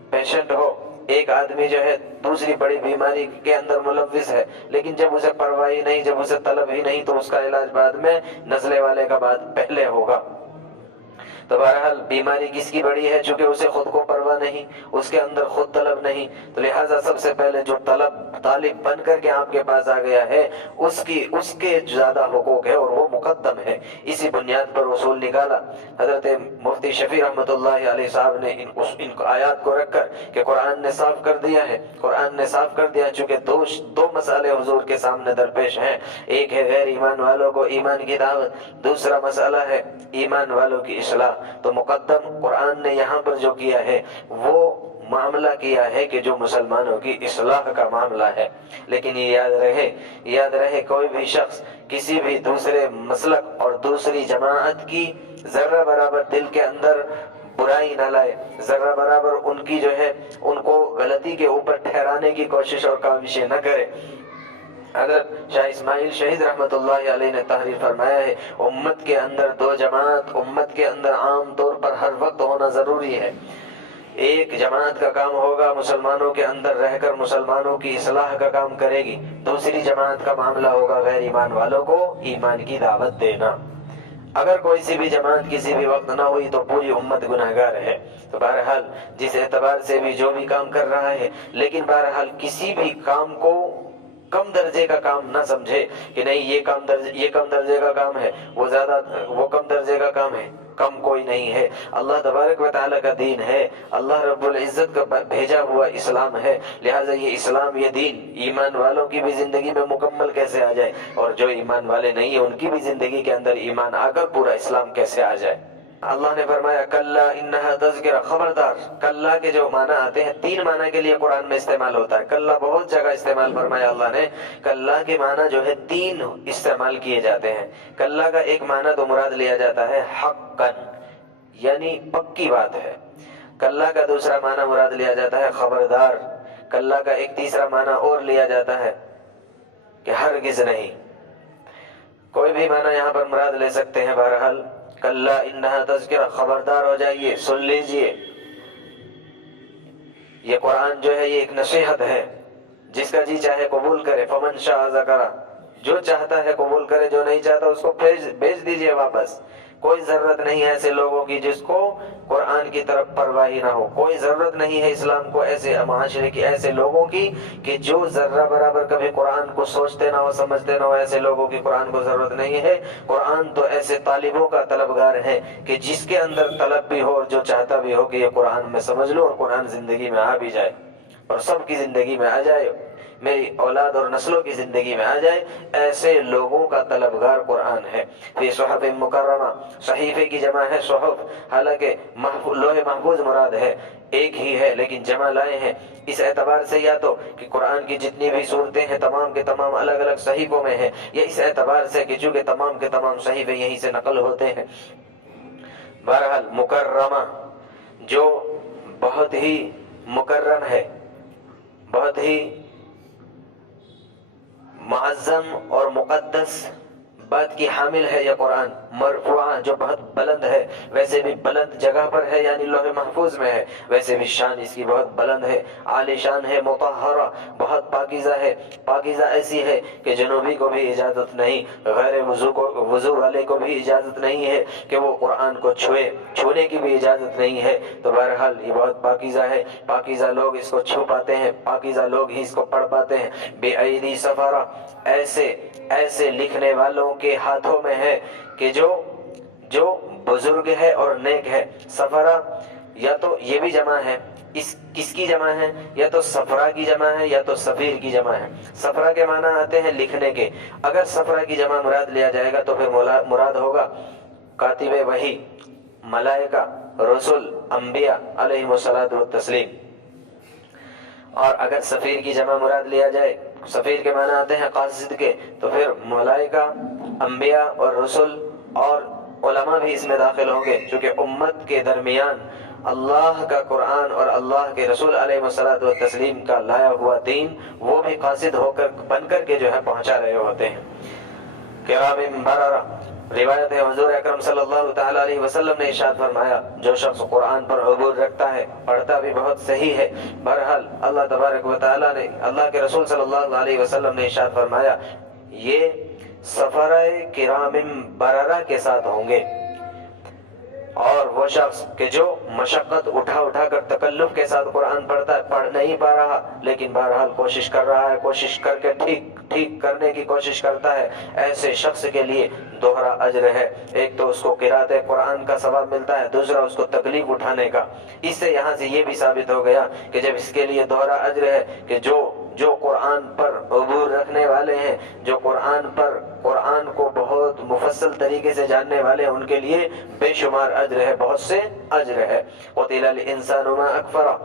پیشنٹ ہو۔ ایک آدمی جو ہے دوسری بڑی بیماری کے اندر ملوث ہے، لیکن جب اسے پرواہ ہی نہیں، جب اسے طلب ہی نہیں، تو اس کا علاج بعد میں، نزلے والے کا بعد پہلے ہوگا۔ تو بہرحال بیماری کس کی بڑی ہے؟ چونکہ اسے خود کو پرواہ نہیں، اس کے اندر خود طلب نہیں، تو لہٰذا سب سے پہلے جو طالب بن کر کے آپ کے پاس آ گیا ہے اس کے زیادہ حقوق ہے اور وہ مقدم ہے۔ اسی بنیاد پر اصول نکالا حضرت مفتی شفیع رحمۃ اللہ علیہ صاحب نے ان آیات کو رکھ کر کہ قرآن نے صاف کر دیا ہے، قرآن نے صاف کر دیا، چونکہ دو مسئلے حضور کے سامنے درپیش ہیں، ایک ہے غیر ایمان والوں کو ایمان کی دعوت، دوسرا مسئلہ ہے ایمان والوں کی اصلاح۔ تو مقدم قرآن نے یہاں پر جو کیا ہے وہ معاملہ کیا ہے کہ جو مسلمانوں کی اصلاح کا معاملہ ہے۔ لیکن یہ یاد رہے کوئی بھی شخص کسی بھی دوسرے مسلک اور دوسری جماعت کی ذرہ برابر دل کے اندر برائی نہ لائے، ذرہ برابر ان کی جو ہے ان کو غلطی کے اوپر ٹھہرانے کی کوشش اور کاوشیں نہ کرے۔ حضرت شاہ اسماعیل شہید رحمۃ اللہ علیہ نے تحریر فرمایا ہے امت کے اندر دو جماعت امت کے اندر عام طور پر ہر وقت ہونا ضروری ہے۔ ایک جماعت کا کام ہوگا مسلمانوں کے اندر رہ کر مسلمانوں کی اصلاح کا کام کرے گی، دوسری جماعت کا معاملہ ہوگا غیر ایمان والوں کو ایمان کی دعوت دینا۔ اگر کوئی سی بھی جماعت کسی بھی وقت نہ ہوئی تو پوری امت گناہگار ہے۔ تو بہرحال جس اعتبار سے بھی جو بھی کام کر رہا ہے، لیکن بہرحال کسی بھی کام کو کم درجے کا کام نہ سمجھے کہ نہیں یہ کم درجے کا کام ہے، وہ کم درجے کا کام ہے، کم کوئی نہیں ہے۔ اللہ تبارک و تعالیٰ کا دین ہے، اللہ رب العزت کا بھیجا ہوا اسلام ہے، لہٰذا یہ اسلام یہ دین ایمان والوں کی بھی زندگی میں مکمل کیسے آ جائے، اور جو ایمان والے نہیں ہیں ان کی بھی زندگی کے اندر ایمان آ کر پورا اسلام کیسے آ جائے۔ اللہ نے فرمایا کلا انہا تذکرہ، خبردار۔ کلا کے جو معنی آتے ہیں تین معنی کے لیے قرآن میں استعمال ہوتا ہے، کلا بہت جگہ استعمال فرمایا اللہ نے، کلا کے معنی جو ہے تین استعمال کیے جاتے ہیں۔ کلا کا ایک معنی تو مراد لیا جاتا ہے حقاً، یعنی پکی بات ہے۔ کلا کا دوسرا معنی مراد لیا جاتا ہے خبردار۔ کلا کا ایک تیسرا معنی اور لیا جاتا ہے کہ ہرگز نہیں۔ کوئی بھی معنی یہاں پر مراد لے سکتے ہیں۔ بہرحال کلا انہا تذکرہ، خبردار ہو جائیے، سن لیجئے۔ یہ قرآن جو ہے یہ ایک نصیحت ہے، جس کا جی چاہے قبول کرے، فمن شاء ذکرہ، جو چاہتا ہے قبول کرے، جو نہیں چاہتا اس کو بھیج دیجئے واپس۔ کوئی ضرورت نہیں ہے ایسے لوگوں کی جس کو قرآن کی طرف پرواہی نہ ہو، کوئی ضرورت نہیں ہے اسلام کو ایسے معاشرے کی، ایسے لوگوں کی کہ جو ذرہ برابر کبھی قرآن کو سوچتے نہ ہو، سمجھتے نہ ہو، ایسے لوگوں کی قرآن کو ضرورت نہیں ہے۔ قرآن تو ایسے طالبوں کا طلبگار ہے کہ جس کے اندر طلب بھی ہو اور جو چاہتا بھی ہو کہ یہ قرآن میں سمجھ لو اور قرآن زندگی میں آ بھی جائے اور سب کی زندگی میں آ جائے، میری اولاد اور نسلوں کی زندگی میں آ جائے، ایسے لوگوں کا طلبگار قرآن ہے۔ فی صحف مکرمہ، صحیفے کی جمع ہے صحف، حالانکہ لوح محفوظ مراد ہے، ایک ہی ہے لیکن جمع لائے ہیں اس اعتبار سے، یا تو کہ قرآن کی جتنی بھی صورتیں ہیں تمام کے تمام الگ الگ صحیفوں میں ہیں، یا اس اعتبار سے کہ چونکہ تمام کے تمام صحیفے یہیں سے نقل ہوتے ہیں۔ بہرحال مکرمہ جو بہت ہی مکرم ہے، بہت ہی معظم اور مقدس بات کی حامل ہے یہ قرآن، مرفوعہ جو بہت بلند ہے، ویسے بھی بلند جگہ پر ہے یعنی لوح محفوظ میں ہے، ویسے بھی شان اس کی بہت بلند ہے، عالی شان ہے، مطہرہ بہت پاکیزہ ہے، پاکیزہ ایسی ہے کہ جنوبی کو بھی اجازت نہیں، غیر وضو والے کو بھی اجازت نہیں ہے کہ وہ قرآن کو چھونے کی بھی اجازت نہیں ہے۔ تو بہرحال یہ بہت پاکیزہ ہے، پاکیزہ لوگ اس کو چھو پاتے ہیں، پاکیزہ لوگ ہی اس کو پڑھ پاتے ہیں۔ بے ایدی سفرہ، ایسے لکھنے والوں کے ہاتھوں میں ہے کہ جو بزرگ ہے اور نیک ہے۔ سفرہ یا تو یہ بھی جمع ہے، کس کی جمع ہے؟ یا تو سفرہ کی جمع ہے یا تو سفیر کی جمع ہے۔ سفرہ کے معنی آتے ہیں لکھنے کے، اگر سفرہ کی جمع مراد لیا جائے گا تو پھر مراد ہوگا کاتب وحی، ملائکہ، رسول، انبیاء علیہم الصلاۃ والتسلیم۔ اور اگر سفیر کی جمع مراد لیا جائے، سفیر کے معنی آتے ہیں قاصد کے، تو پھر ملائکہ، انبیاء اور رسل اور علماء بھی اس میں داخل ہوں گے، چونکہ امت کے درمیان اللہ کا قرآن اور اللہ کے رسول علیہ الصلوۃ والتسلیم کا لایا ہوا دین وہ بھی قاصد ہو کر بن کر کے جو ہے پہنچا رہے ہوتے ہیں۔ کرام بررہ، روایت ہے حضور اکرم صلی اللہ تعالی علیہ وسلم نے ارشاد فرمایا، جو شخص قرآن پر عبور رکھتا ہے، پڑھتا بھی بہت صحیح ہے۔ بہرحال اللہ تبارک و تعالی نے، اللہ کے رسول صلی اللہ علیہ وسلم نے ارشاد فرمایا، یہ سفرہ کرام بررہ کے ساتھ ہوں گے۔ اور وہ شخص کہ جو مشقت اٹھا کر تکلف کے ساتھ قرآن پڑھتا ہے، پڑھ نہیں پا رہا لیکن بہرحال کوشش کر رہا ہے، کوشش کر کے ٹھیک کرنے کی کوشش کرتا ہے، ایسے شخص کے لیے دوہرا اجر ہے۔ ایک تو اس کو قرات قرآن کا ثواب ملتا ہے، دوسرا اس کو تکلیف اٹھانے کا۔ اس سے یہاں سے یہ بھی ثابت ہو گیا کہ جب اس کے لیے دوہرا اجر ہے کہ جو قرآن پر عبور رکھنے والے ہیں، جو قرآن کو بہت مفصل طریقے سے جاننے والے ہیں، ان کے لیے بے شمار اجر ہے، بہت سے اجر ہے۔ قتل الانسان ما اکفرہ،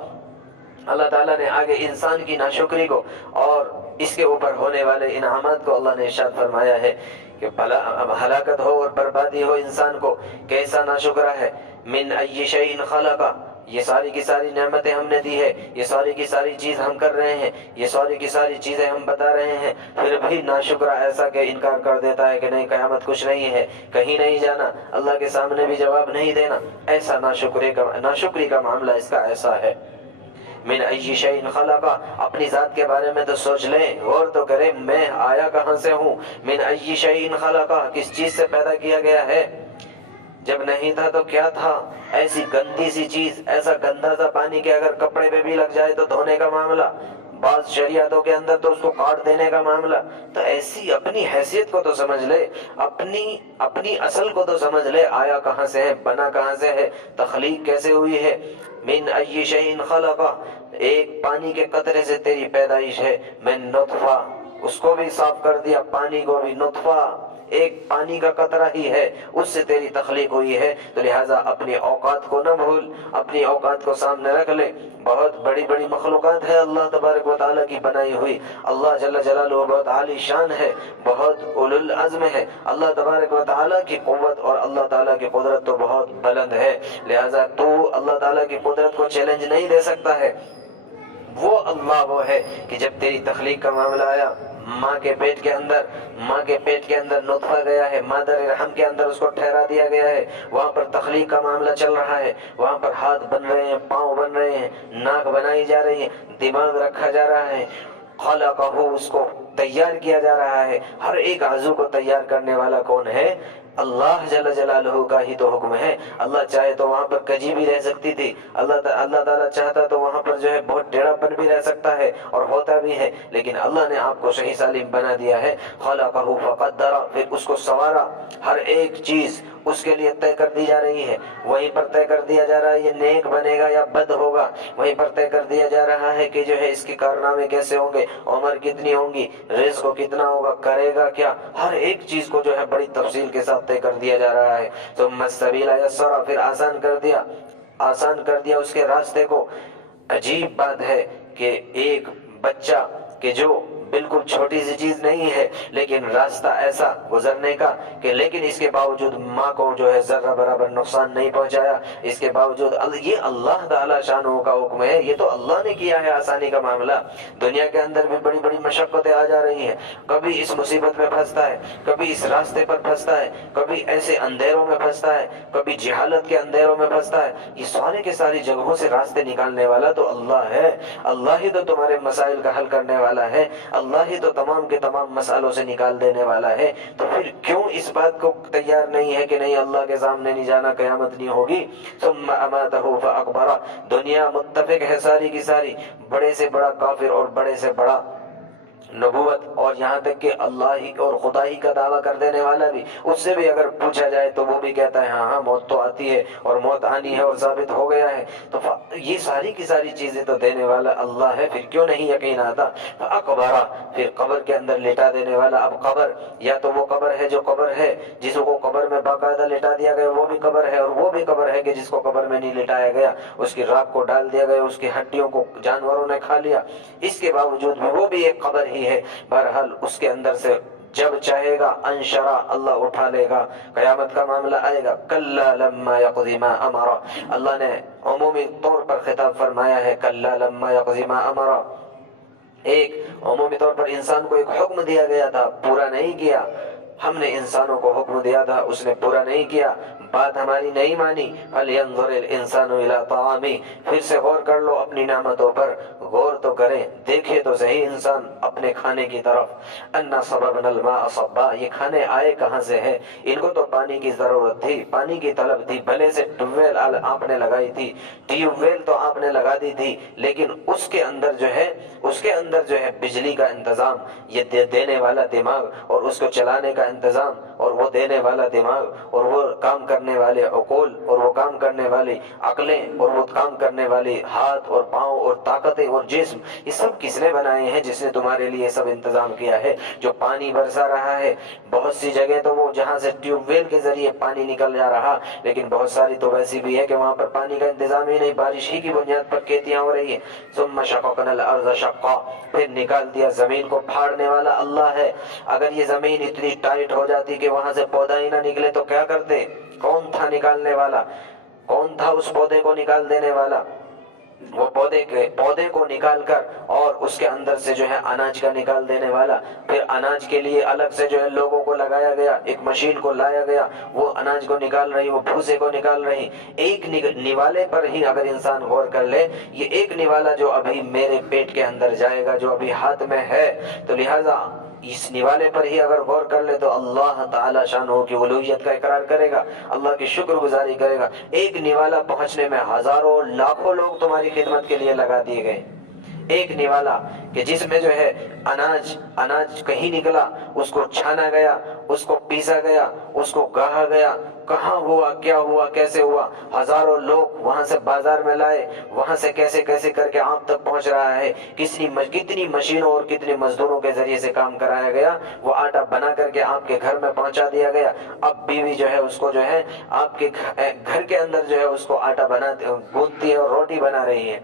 اللہ تعالیٰ نے آگے انسان کی ناشکری کو اور اس کے اوپر ہونے والے انعامات کو اللہ نے ارشاد فرمایا ہے کہ اب ہلاکت ہو اور بربادی ہو انسان کو، کیسا ناشکرا ہے۔ من ای شیء خلقہ، یہ ساری کی ساری نعمتیں ہم نے دی ہے، یہ ساری کی ساری چیز ہم کر رہے ہیں، یہ ساری کی ساری چیزیں ہم بتا رہے ہیں، پھر بھی ناشکرا ایسا کہ انکار کر دیتا ہے کہ نہیں قیامت کچھ نہیں ہے، کہیں نہیں جانا، اللہ کے سامنے بھی جواب نہیں دینا، ایسا ناشکری کا معاملہ اس کا ایسا ہے۔ من ای شیء خلقہ، اپنی ذات کے بارے میں تو سوچ لیں، غور تو کریں، میں آیا کہاں سے ہوں۔ من ای شیء خلقہ، کس چیز سے پیدا کیا گیا ہے، جب نہیں تھا تو کیا تھا، ایسی گندی سی چیز، ایسا گندا سا پانی کہ اگر کپڑے پہ بھی لگ جائے تو دھونے کا معاملہ، بعض شریعتوں کے اندر تو اس کو کاٹ دینے کا معاملہ۔ تو ایسی اپنی حیثیت کو تو سمجھ لے، اپنی اصل کو تو سمجھ لے، آیا کہاں سے ہے، بنا کہاں سے ہے، تخلیق کیسے ہوئی ہے۔ من ای شیء خلقہ، ایک پانی کے قطرے سے تیری پیدائش ہے، من نطفہ، اس کو بھی صاف کر دیا، پانی کو بھی، نطفہ ایک پانی کا قطرہ ہی ہے، اس سے تیری تخلیق ہوئی ہے۔ تو لہٰذا اپنی اوقات کو نہ بھول، اپنی اوقات کو سامنے رکھ لے، بہت بڑی بڑی مخلوقات ہے اللہ تبارک و تعالیٰ کی بنائی ہوئی، اللہ جل جلالہ بہت عالی شان ہے، بہت اولو العزم ہے، اللہ تبارک و تعالیٰ کی قوت اور اللہ تعالیٰ کی قدرت تو بہت بلند ہے، لہٰذا تو اللہ تعالیٰ کی قدرت کو چیلنج نہیں دے سکتا ہے۔ وہ اللہ وہ ہے کہ جب تیری تخلیق کا معاملہ آیا، ماں کے پیٹ کے اندر نطفہ گیا ہے، مادر رحم کے اندر اس کو ٹھہرا دیا گیا ہے، وہاں پر تخلیق کا معاملہ چل رہا ہے، وہاں پر ہاتھ بن رہے ہیں، پاؤں بن رہے ہیں، ناک بنائی جا رہی ہے، دماغ رکھا جا رہا ہے، خلقہ، اس کو تیار کیا جا رہا ہے۔ ہر ایک عضو کو تیار کرنے والا کون ہے؟ اللہ جل جلالہ کا ہی تو حکم ہے۔ اللہ چاہے تو وہاں پر کجی بھی رہ سکتی تھی، اللہ تعالیٰ چاہتا تو وہاں پر جو ہے بہت ٹیڑھا پن بھی رہ سکتا ہے اور ہوتا بھی ہے، لیکن اللہ نے آپ کو صحیح سالم بنا دیا ہے۔ خلقہ فقدر، پھر اس کو سنوارا، ہر ایک چیز اس کے لیے طے کر دی جا رہی ہے، وہیں پر طے کر دیا جا رہا ہے یہ نیک بنے گا یا بد ہوگا، وہیں پر طے کر دیا جا رہا ہے کہ جو ہے اس کے کارنامے کیسے ہوں گے، عمر کتنی ہوں گی، رزق کو کتنا ہوگا، کرے گا کیا، ہر ایک چیز کو جو ہے بڑی تفصیل کے ساتھ طے کر دیا جا رہا ہے۔ ثم السبیل یسرا، پھر آسان کر دیا اس کے راستے کو۔ عجیب بات ہے کہ ایک بچہ کہ جو بالکل چھوٹی سی چیز نہیں ہے لیکن راستہ ایسا گزرنے کا کہ لیکن اس کے باوجود ماں کو جو ہے ذرہ برابر نقصان نہیں پہنچایا، اس کے باوجود یہ اللہ تعالیٰ شانہ کا حکم ہے، یہ تو اللہ نے کیا ہے آسانی کا معاملہ۔ دنیا کے اندر بھی بڑی بڑی مشقتیں آ جا رہی ہیں، کبھی اس مصیبت میں پھنستا ہے، کبھی اس راستے پر پھنستا ہے، کبھی ایسے اندھیروں میں پھنستا ہے، کبھی جہالت کے اندھیروں میں پھنستا ہے، یہ سارے کے ساری جگہوں سے راستے نکالنے والا تو اللہ ہے، اللہ ہی تو تمہارے مسائل کا حل کرنے والا ہے، اللہ ہی تو تمام کے تمام مسائلوں سے نکال دینے والا ہے۔ تو پھر کیوں اس بات کو تیار نہیں ہے کہ نہیں اللہ کے سامنے نہیں جانا، قیامت نہیں ہوگی۔ ثم اماتہ فاقبرہ، دنیا متفق ہے ساری کی ساری، بڑے سے بڑا کافر اور بڑے سے بڑا نبوت اور یہاں تک کہ اللہ ہی اور خدا ہی کا دعویٰ کر دینے والا بھی، اس سے بھی اگر پوچھا جائے تو وہ بھی کہتا ہے ہاں موت تو آتی ہے اور موت آنی ہے اور ثابت ہو گیا ہے۔ تو یہ ساری کی ساری چیزیں تو دینے والا اللہ ہے، پھر کیوں نہیں یقین آتا۔ فاقبرہ، پھر قبر کے اندر لٹا دینے والا۔ اب قبر یا تو وہ قبر ہے جو قبر ہے جس کو قبر میں باقاعدہ لٹا دیا گیا وہ بھی قبر ہے، اور وہ بھی قبر ہے کہ جس کو قبر میں نہیں لٹایا گیا، اس کی راکھ کو ڈال دیا گیا، اس کی ہڈیوں کو جانوروں نے کھا لیا، اس کے باوجود بھی وہ بھی ایک قبر ہی ہے۔ بہرحال اس کے اندر سے جب چاہے گا انشرا اللہ اٹھا لے گا. قیامت کا معاملہ آئے گا. کلا لما یقضی ما امرا. اللہ نے عمومی طور پر خطاب فرمایا ہے کلا لما یقضی ما امرا. ایک عمومی طور پر انسان کو ایک حکم دیا گیا تھا، پورا نہیں کیا. ہم نے انسانوں کو حکم دیا تھا، اس نے پورا نہیں کیا، بات ہماری نہیں مانی. فَلْيَنْظُرِ الْإِنسَانُ إِلَىٰ طَعَامِهِ. پھر سے غور کر لو اپنی نعمتوں پر، غور تو کریں، دیکھے تو صحیح انسان اپنے کھانے کی طرف. أَنَّا صَبَبْنَا الْمَاءَ صَبًّا. یہ کھانے آئے کہاں سے ہے؟ ان کو تو پانی کی ضرورت تھی، پانی کی طلب تھی، بھلے سے ٹیوب ویل آپ نے لگائی تھی، ٹیوب ویل تو آپ نے لگا دی تھی، لیکن اس کے اندر جو ہے بجلی کا انتظام، یہ دینے والا دماغ اور اس کو چلانے کا انتظام، اور وہ دینے والا دماغ اور وہ کام کرنے والے عقول اور وہ کام کرنے والی عقلیں اور وہ کام کرنے والی ہاتھ اور پاؤں اور طاقتیں اور جسم، یہ سب کس نے بنائے ہیں؟ جس نے تمہارے لیے سب انتظام کیا ہے. جو پانی برسا رہا ہے، بہت سی جگہ تو وہ جہاں سے ٹیوب ویل کے ذریعے پانی نکل جا رہا، لیکن بہت ساری تو ویسی بھی ہے کہ وہاں پر پانی کا انتظام ہی نہیں، بارش ہی کی بنیاد پر کھیتیاں ہو رہی ہیں. ثم شققنا الارض شقا. پھر نکال دیا زمین کو، پھاڑنے والا اللہ ہے. اگر یہ زمین اتنی ٹائٹ ہو جاتی کہ وہاں سے پودا ہی نہ نکلے تو کیا کرتے؟ کون تھا نکالنے والا؟ کون تھا اس پودے کو نکال دینے والا؟ وہ پودے کو نکال کر اور اس کے اندر سے جو ہے اناج کا نکال دینے والا. پھر اناج کے لیے الگ سے جو ہے لوگوں کو لگایا گیا، ایک مشین کو لایا گیا، وہ اناج کو نکال رہی، وہ بھوسے کو نکال رہی. ایک نوالے پر ہی اگر انسان غور کر لے، یہ ایک نوالا جو ابھی میرے پیٹ کے اندر جائے گا، جو ابھی ہاتھ میں ہے، تو لہٰذا اس نوالے پر ہی اگر غور کر لے تو اللہ تعالی شانہ کی الوہیت کا اقرار کرے گا، اللہ کی شکر گزاری کرے گا. ایک نوالا پہنچنے میں ہزاروں لاکھوں لوگ تمہاری خدمت کے لیے لگا دیے گئے. ایک نوالا کہ جس میں جو ہے اناج کہیں نکلا، اس کو چھانا گیا، اس کو پیسا گیا، اس کو گاہا گیا، کہاں ہوا، کیا ہوا، کیسے ہوا، ہزاروں لوگ وہاں سے بازار میں لائے، وہاں سے کیسے کیسے کر کے آپ تک پہنچ رہا ہے. کتنی مشینوں اور کتنے مزدوروں کے ذریعے سے کام کرایا گیا، وہ آٹا بنا کر کے آپ کے گھر میں پہنچا دیا گیا. اب بیوی جو ہے اس کو جو ہے آپ کے گھر کے اندر جو ہے اس کو آٹا گوندتی ہے اور روٹی بنا رہی ہے.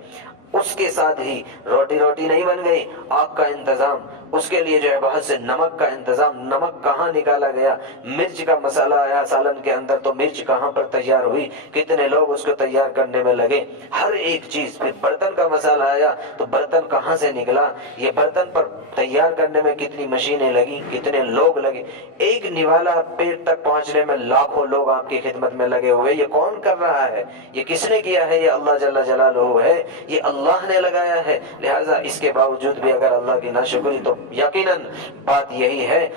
اس کے ساتھ ہی روٹی نہیں بن گئی، آگ کا انتظام، اس کے لیے جو ہے بہت سے نمک کا انتظام. نمک کہاں نکالا گیا؟ مرچ کا مسئلہ آیا سالن کے اندر تو مرچ کہاں پر تیار ہوئی، کتنے لوگ اس کو تیار کرنے میں لگے، ہر ایک چیز. پھر برتن کا مسئلہ آیا تو برتن کہاں سے نکلا، یہ برتن پر تیار کرنے میں کتنی مشینیں لگی، کتنے لوگ لگے. ایک نوالا پیٹ تک پہنچنے میں لاکھوں لوگ آپ کی خدمت میں لگے ہوئے. یہ کون کر رہا ہے؟ یہ کس نے کیا ہے؟ یہ اللہ جل جلالہ ہے، یہ اللہ نے لگایا ہے. لہٰذا اس کے باوجود بھی اگر اللہ کی ناشکری، تو یقیناً بات یہی ہے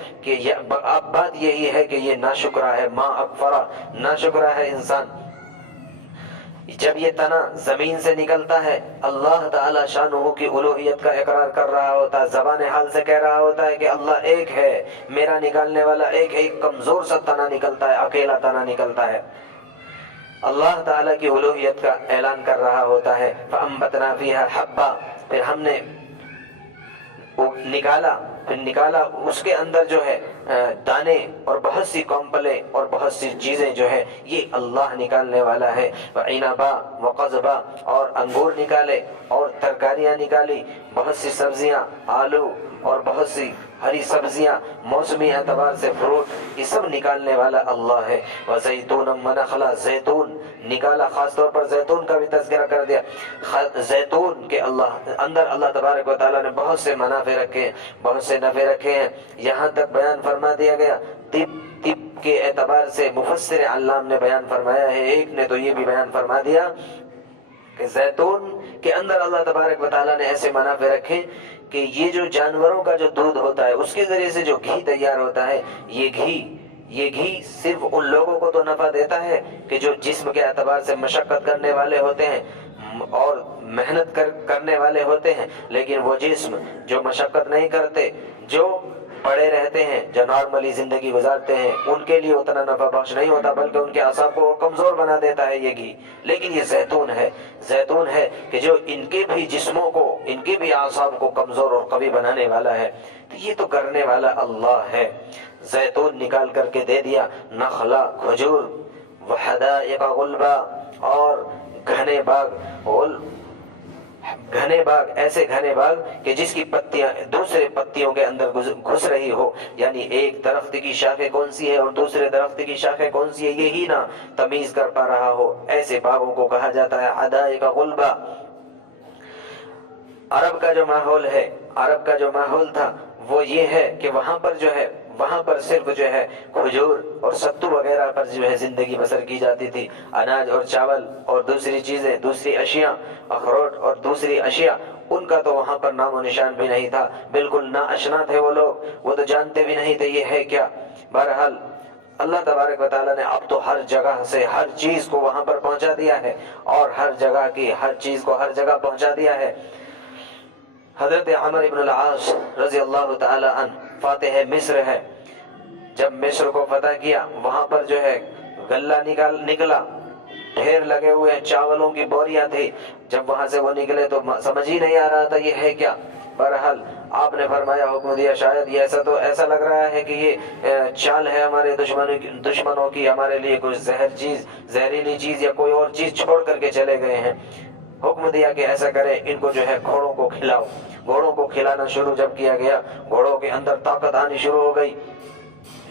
کہ یہ ناشکرا ہے. ما اکفرا، ناشکرا ہے انسان. جب یہ تنا زمین سے نکلتا ہے، اللہ تعالی شانہ کی الوہیت کا اقرار کر رہا ہوتا ہے، زبان حال سے کہہ رہا ہوتا ہے کہ اللہ ایک ہے، میرا نکالنے والا ایک کمزور سا تنا نکلتا ہے، اکیلا تنا نکلتا ہے. اللہ تعالیٰ کی الوہیت کا اعلان کر رہا ہوتا ہے. فَأَنبَتْنَا فِيهَا حَبًّا. پھر ہم نے نکالا اس کے اندر جو ہے دانے اور بہت سی کمپلیں اور بہت سی چیزیں جو ہے یہ اللہ نکالنے والا ہے. وَعِنَبًا وَقَضْبًا. اور انگور نکالے اور ترکاریاں نکالی، بہت سی سبزیاں، آلو اور بہت سی ہری سبزیاں، موسمی اعتبار سے فروٹ، یہ سب نکالنے والا اللہ ہے. وَزَيْتُونًا وَنَخْلًا. زیتون نکالا، خاص طور پر زیتون کا بھی تذکرہ کر دیا. زیتون کے اندر اللہ تبارک و تعالیٰ نے بہت سے منافع رکھے ہیں، بہت سے نفع رکھے ہیں. یہاں تک بیان فرما دیا گیا، طب کے اعتبار سے مفسر علام نے بیان فرمایا ہے. ایک نے تو یہ بھی بیان فرما دیا کہ زیتون کے اندر اللہ تبارک و تعالیٰ نے ایسے منافع رکھے کہ یہ جو جانوروں کا جو دودھ ہوتا ہے، اس کے ذریعے سے جو گھی تیار ہوتا ہے، یہ گھی صرف ان لوگوں کو تو نفع دیتا ہے کہ جو جسم کے اعتبار سے مشقت کرنے والے ہوتے ہیں اور محنت کرنے والے ہوتے ہیں. لیکن وہ جسم جو مشقت نہیں کرتے، جو پڑے رہتے ہیں، جو نارملی زندگی گزارتے ہیں، ان کے لیے اتنا نفع بخش نہیں ہوتا، بلکہ ان کے اعصاب کو کمزور بنا دیتا ہے یہ گھی. لیکن یہ زیتون ہے کہ جو ان کے بھی جسموں کو، ان کے بھی اعصاب کو کمزور اور قوی بنانے والا ہے. تو یہ تو کرنے والا اللہ ہے. زیتون نکال کر کے دے دیا. نخلا، کھجور، وحدائق غلبا، اور گھنے باغ، گھنے باغ، ایسے گھنے باغ کہ جس کی پتیاں دوسرے پتیوں کے اندر گھس رہی ہو، یعنی ایک درخت کی شاخیں کون سی ہے اور دوسرے درخت کی شاخیں کون سی ہے یہی نہ تمیز کر پا رہا ہو، ایسے باغوں کو کہا جاتا ہے حدائق غلبہ۔ عرب کا جو ماحول تھا وہ یہ ہے کہ وہاں پر صرف جو ہے کھجور اور ستو وغیرہ پر جو ہے زندگی بسر کی جاتی تھی، اناج اور چاول اور دوسری چیزیں، دوسری اشیاء، اخروٹ اور دوسری اشیاء، ان کا تو وہاں پر نام و نشان بھی نہیں تھا، بالکل نا آشنا تھے وہ لوگ، وہ تو جانتے بھی نہیں تھے یہ ہے کیا۔ بہرحال اللہ تبارک و تعالیٰ نے اب تو ہر جگہ سے ہر چیز کو وہاں پر پہنچا دیا ہے، اور ہر جگہ کی ہر چیز کو ہر جگہ پہنچا دیا ہے۔ حضرت عمر بن العاص رضی اللہ تعالی عنہ فاتح مصر ہے، جب مصر کو فتح کیا وہاں پر جو ہے غلہ نکلا، ڈھیر لگے ہوئے چاولوں کی بوریاں تھی، جب وہاں سے وہ نکلے تو سمجھ ہی نہیں آ رہا تھا یہ ہے کیا۔ بہرحال آپ نے فرمایا، حکم دیا، شاید یہ ایسا لگ رہا ہے کہ یہ چال ہے ہمارے دشمنوں کی، ہمارے لیے کوئی زہریلی چیز یا کوئی اور چیز چھوڑ کر کے چلے گئے ہیں۔ حکم دیا کہ ایسا کرے، ان کو جو ہے گھوڑوں کو کھلاؤ۔ گھوڑوں کو کھلانا شروع جب کیا گیا، گھوڑوں کے اندر طاقت آنی شروع ہو گئی،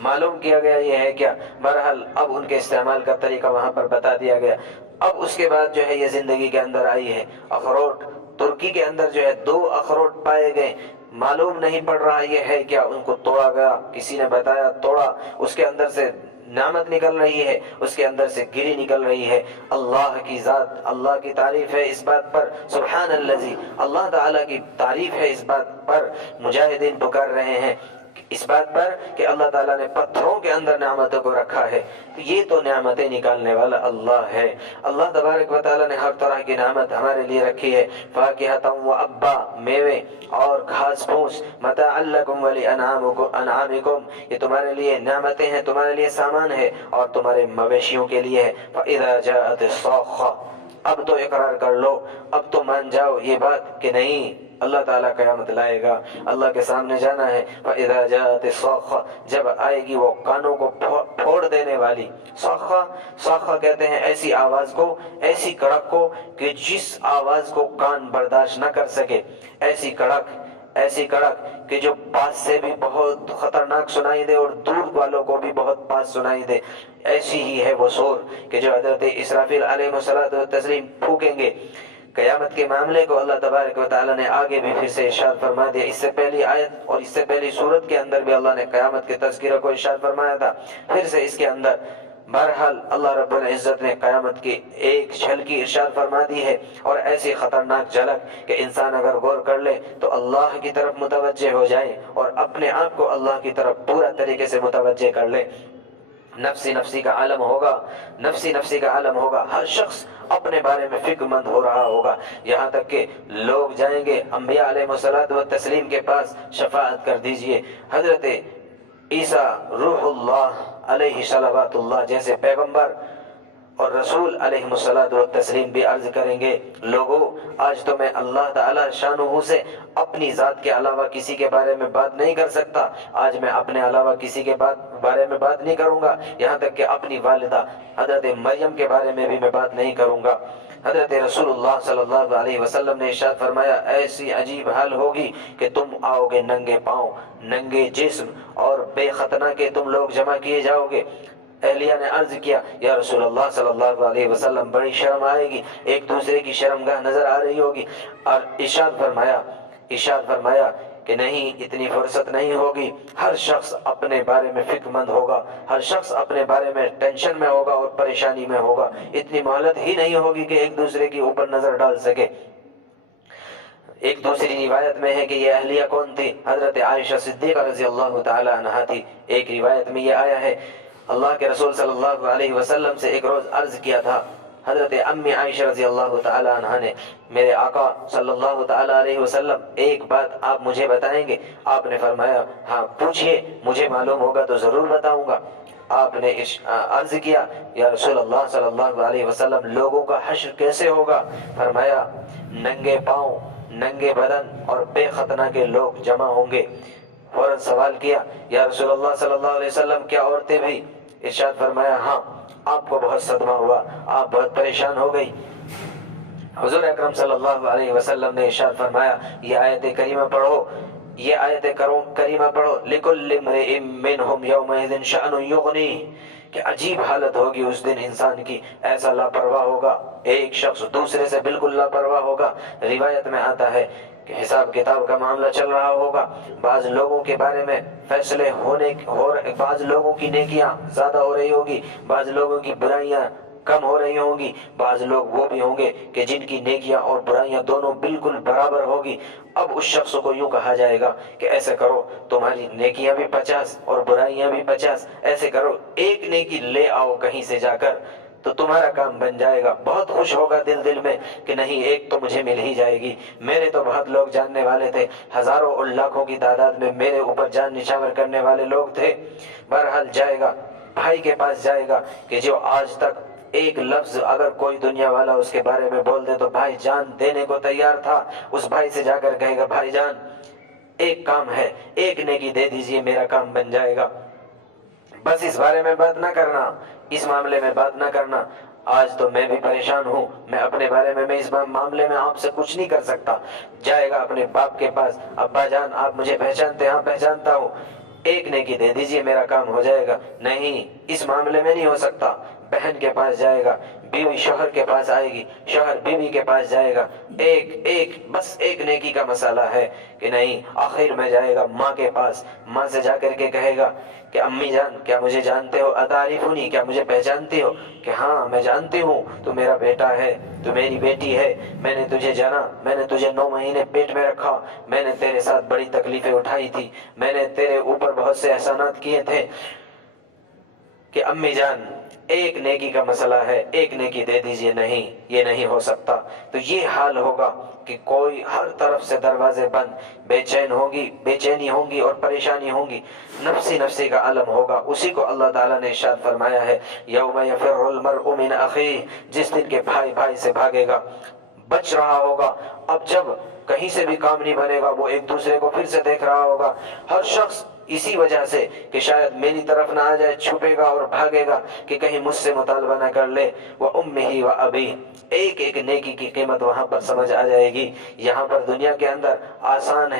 معلوم کیا گیا یہ ہے کیا۔ بہرحال اب ان کے استعمال کا طریقہ وہاں پر بتا دیا گیا۔ اب اس کے بعد جو ہے یہ زندگی کے اندر آئی ہے اخروٹ۔ ترکی کے اندر جو ہے 2 اخروٹ پائے گئے، معلوم نہیں پڑ رہا یہ ہے کیا، ان کو توڑا گیا، کسی نے بتایا، توڑا، اس کے اندر سے نعمت نکل رہی ہے، اس کے اندر سے گری نکل رہی ہے۔ اللہ کی ذات، اللہ کی تعریف ہے اس بات پر، سبحان الذی، اللہ تعالیٰ کی تعریف ہے اس بات پر۔ مجاہدین پکار رہے ہیں اس بات پر کہ اللہ تعالیٰ نے پتھروں کے اندر نعمتوں کو رکھا ہے، تو یہ تو نعمتیں نکالنے والا اللہ ہے۔ اللہ تبارک و تعالیٰ نے ہر طرح کی نعمت ہمارے لیے رکھی ہے، فاکہۃ و ابا، میوے اور گھاس پھوس، متاعا لکم ولانعامکم، یہ تمہارے لیے نعمتیں ہیں، تمہارے لیے سامان ہے اور تمہارے مویشیوں کے لیے ہے۔ فَإِذَا جَاءَتِ الصَّاخَّةُ، اب تو اقرار کر لو، اب تو مان جاؤ یہ بات کہ نہیں اللہ تعالیٰ قیامت لائے گا، اللہ کے سامنے جانا ہے۔ فَإِذَا جَاءَتِ الصَّاخَّةُ، جب آئے گی وہ کانوں کو پھوڑ دینے والی۔ صاخہ کہتے ہیں ایسی آواز کو، ایسی کڑک کو کہ جس آواز کو کان برداشت نہ کر سکے، ایسی کڑک کہ جو پاس سے بھی بہت خطرناک سنائی دے اور دور والوں کو بھی بہت پاس سنائی دے، ایسی ہی ہے وہ سور کہ جو حضرت اسرافیل علیہ السلام پھونکیں گے۔ قیامت کے معاملے کو اللہ تبارک و تعالیٰ نے آگے بھی پھر سے ارشاد فرما دیا، اس سے پہلی آیت اور اس سے پہلی سورت کے اندر بھی اللہ نے قیامت کے تذکرہ کو ارشاد فرمایا تھا، پھر سے اس کے اندر۔ بہرحال اللہ رب العزت نے قیامت کی ایک جھلکی ارشاد فرما دی ہے، اور ایسی خطرناک جھلک کہ انسان اگر غور کر لے تو اللہ کی طرف متوجہ ہو جائے اور اپنے آپ کو اللہ کی طرف پورا طریقے سے متوجہ کر لے۔ نفسی کا عالم ہوگا، ہر شخص اپنے بارے میں فکر مند ہو رہا ہوگا، یہاں تک کہ لوگ جائیں گے انبیاء علیہ الصلوۃ والتسلیم کے پاس، شفاعت کر دیجئے۔ حضرت عیسیٰ روح اللہ علیہ صلوات اللہ جیسے پیغمبر اور رسول علیہ الصلوۃ والتسلیم بھی عرض کریں گے، لوگوں آج تو میں اللہ تعالی شانہ سے اپنی ذات کے علاوہ کسی کے بارے میں بات نہیں کر سکتا، آج میں اپنے علاوہ کسی کے بارے میں بات نہیں کروں گا، یہاں تک کہ اپنی والدہ حضرت مریم کے بارے میں بھی میں بات نہیں کروں گا۔ حضرت رسول اللہ صلی اللہ علیہ وسلم نے ارشاد فرمایا، ایسی عجیب حال ہوگی کہ تم آؤ گے ننگے پاؤں، ننگے جسم اور بے ختنہ کے تم لوگ جمع کیے جاؤ گے۔ اہلیہ نے عرض کیا، یا رسول اللہ صلی اللہ علیہ وسلم بڑی شرم آئے گی، ایک دوسرے کی شرمگاہ نظر آ رہی ہوگی، اور ارشاد فرمایا کہ نہیں، اتنی فرصت نہیں ہوگی، ہر شخص اپنے بارے میں فکر مند ہوگا، ہر شخص اپنے بارے میں ٹینشن میں ہوگا اور پریشانی میں ہوگا، اتنی مہلت ہی نہیں ہوگی کہ ایک دوسرے کے اوپر نظر ڈال سکے۔ ایک دوسری روایت میں ہے کہ یہ اہلیہ کون تھی؟ حضرت عائشہ صدیقہ رضی اللہ تعالی عنہا تھی۔ ایک روایت میں یہ آیا ہے، اللہ کے رسول صلی اللہ علیہ وسلم سے ایک روز عرض کیا تھا حضرت امی عائشہ رضی اللہ تعالی عنہا نے، میرے آقا صلی اللہ تعالی علیہ وسلم ایک بات آپ مجھے بتائیں گے؟ آپ نے فرمایا ہاں پوچھئے، مجھے معلوم ہوگا تو ضرور بتاؤں گا۔ آپ نے عرض کیا، یا رسول اللہ صلی اللہ علیہ وسلم لوگوں کا حشر کیسے ہوگا؟ فرمایا ننگے پاؤں، ننگے بدن اور بے ختنہ کے لوگ جمع ہوں گے۔ فوراً سوال کیا، یا رسول اللہ صلی اللہ علیہ وسلم کیا عورتیں بھی؟ ارشاد فرمایا ہاں۔ آپ کو بہت صدمہ ہوا، آپ بہت پریشان ہو گئی۔ حضور اکرم صلی اللہ علیہ وسلم نے ارشاد فرمایا، یہ آیت کریمہ پڑھو، یہ آیت کریمہ پڑھو، لِكُلِّ امْرِئٍ مِّنْهُمْ يَوْمَئِذٍ شَأْنٌ يُغْنِيهِ، کہ عجیب حالت ہوگی اس دن انسان کی، ایسا لاپرواہ ہوگا، ایک شخص دوسرے سے بالکل لاپرواہ ہوگا۔ روایت میں آتا ہے کہ حساب کتاب کا معاملہ چل رہا ہوگا، بعض لوگوں کے بارے میں فیصلے بعض لوگوں کی نیکیاں زیادہ ہو رہی ہوگی، بعض لوگوں کی برائیاں کم ہو رہی ہوں گی، بعض لوگ وہ بھی ہوں گے کہ جن کی نیکیاں اور برائیاں دونوں بالکل برابر ہوگی۔ اب اس شخص کو یوں کہا جائے گا کہ ایسے کرو، تمہاری نیکیاں بھی 50 اور برائیاں بھی 50، ایسے کرو ایک نیکی لے آؤ کہیں سے جا کر تو تمہارا کام بن جائے گا۔ بہت خوش ہوگا دل میں کہ نہیں، ایک تو مجھے مل ہی جائے گی، میرے تو بہت لوگ جاننے والے تھے، ہزاروں اور لاکھوں کی تعداد میں میرے اوپر جان نچھاور کرنے والے لوگ تھے۔ بہرحال جائے گا، بھائی کے پاس جائے گا کہ جو آج تک ایک لفظ اگر کوئی دنیا والا اس کے بارے میں بول دے تو بھائی جان دینے کو تیار تھا، اس بھائی سے جا کر کہے گا بھائی جان ایک کام ہے، ایک نیکی دے دیجئے، میرا کام بن جائے گا۔ بس اس بارے میں بات نہ کرنا، اس معاملے میں بات نہ کرنا، آج تو میں بھی پریشان ہوں، میں اپنے بارے میں اس معاملے میں آپ سے کچھ نہیں کر سکتا۔ جائے گا اپنے باپ کے پاس، ابا جان آپ مجھے پہچانتے ہیں؟ ہاں پہچانتا ہوں، ایک نیکی دے دیجئے، میرا کام ہو جائے گا۔ نہیں، اس معاملے میں نہیں ہو سکتا۔ بہن کے پاس جائے گا، بیوی شوہر کے پاس آئے گی، شوہر بیوی کے پاس جائے گا، بس ایک نیکی کا مسئلہ ہے کہ نہیں، آخر میں جائے گا ماں کے پاس، ماں سے جا کر کے کہے گا کہ امی جان کیا مجھے جانتے ہو؟ اتعرفونی، کیا مجھے پہچانتی ہو؟ کہ ہاں میں جانتی ہوں، تو میرا بیٹا ہے، تو میری بیٹی ہے، میں نے تجھے جانا، میں نے تجھے 9 مہینے پیٹ میں رکھا، میں نے تیرے ساتھ بڑی تکلیفیں اٹھائی تھی، میں نے تیرے اوپر بہت سے احسانات کیے تھے، کہ امی جان ایک نیکی کا مسئلہ ہے، ایک نیکی دے دیجئے۔ نہیں، یہ نہیں ہو سکتا۔ تو یہ حال ہوگا کہ کوئی ہر طرف سے دروازے بند، بے چینی ہوگی اور پریشانی ہوگی، نفسی کا عالم ہوگا۔ اسی کو اللہ تعالیٰ نے ارشاد فرمایا ہے، یوم یفر المرء من اخیہ، جس دن کے بھائی سے بھاگے گا، بچ رہا ہوگا۔ اب جب کہیں سے بھی کام نہیں بنے گا، وہ ایک دوسرے کو پھر سے دیکھ رہا ہوگا، ہر شخص اسی وجہ سے کہ شاید میری طرف نہ آ جائے، چھپے گا اور بھاگے گا کہ کہیں مجھ سے مطالبہ نہ کر لے۔ وَأُمِّهِ وَأَبِيهِ، ایک نیکی کی قیمت وہاں پر سمجھ آ جائے گی۔ یہاں پر دنیا کے اندر آسان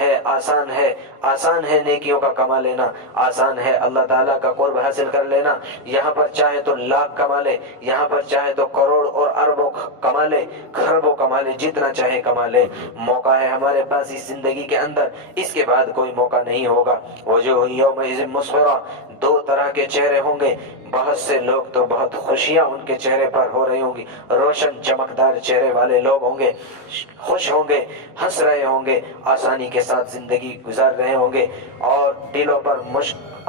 ہے نیکیوں کا کما لینا، آسان ہے اللہ تعالیٰ کا قرب حاصل کر لینا۔ یہاں پر چاہے تو لاکھ کما لے، یہاں پر چاہے تو کروڑ اور اربوں کما لے، خربوں کما لے، جتنا چاہے کما لے۔ موقع ہے ہمارے پاس اس زندگی کے اندر، اس کے بعد کوئی موقع نہیں ہوگا۔ وجوہ یومئذ مسفرہ، 2 طرح کے چہرے ہوں گے۔ بہت سے لوگ تو بہت خوشیاں ان کے چہرے پر ہو رہی ہوں گی، روشن چمکدار چہرے والے لوگ ہوں گے، خوش ہوں گے، ہنس رہے ہوں گے، آسانی کے ساتھ زندگی گزار رہے ہوں گے، اور دلوں پر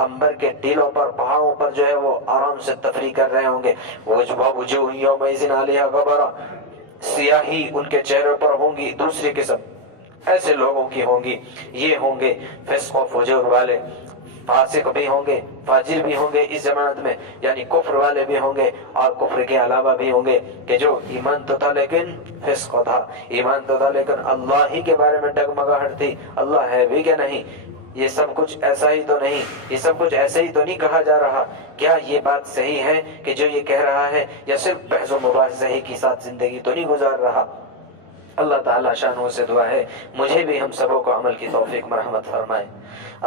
عنبر کے دلوں پر، پہاڑوں پر جو ہے وہ آرام سے تفریح کر رہے ہوں گے۔ وجوہ یومئذ علیہا غبرہ، سیاہی ان کے چہروں پر ہوں گی، دوسری قسم ایسے لوگوں کی ہوں گی، یہ ہوں گے فسق و فجور والے، فاسق بھی ہوں گے، فاجر بھی ہوں گے اس جماعت میں، یعنی کفر والے بھی ہوں گے، اور کفر کے علاوہ بھی ہوں گے کہ جو ایمان تو تھا لیکن فسق تھا، ایمان تو تھا لیکن اللہ ہی کے بارے میں ڈگمگاہٹ تھی، اللہ ہے بھی کہ نہیں، یہ سب کچھ ایسا ہی تو نہیں، یہ سب کچھ ایسے ہی تو نہیں کہا جا رہا۔ کیا یہ بات صحیح ہے کہ جو یہ کہہ رہا ہے، یا صرف بحث و مباحثہ کے ساتھ زندگی تو نہیں گزار رہا؟ اللہ تعالیٰ شانوں سے دعا ہے مجھے بھی ہم سبوں کو عمل کی توفیق مرحمت فرمائے۔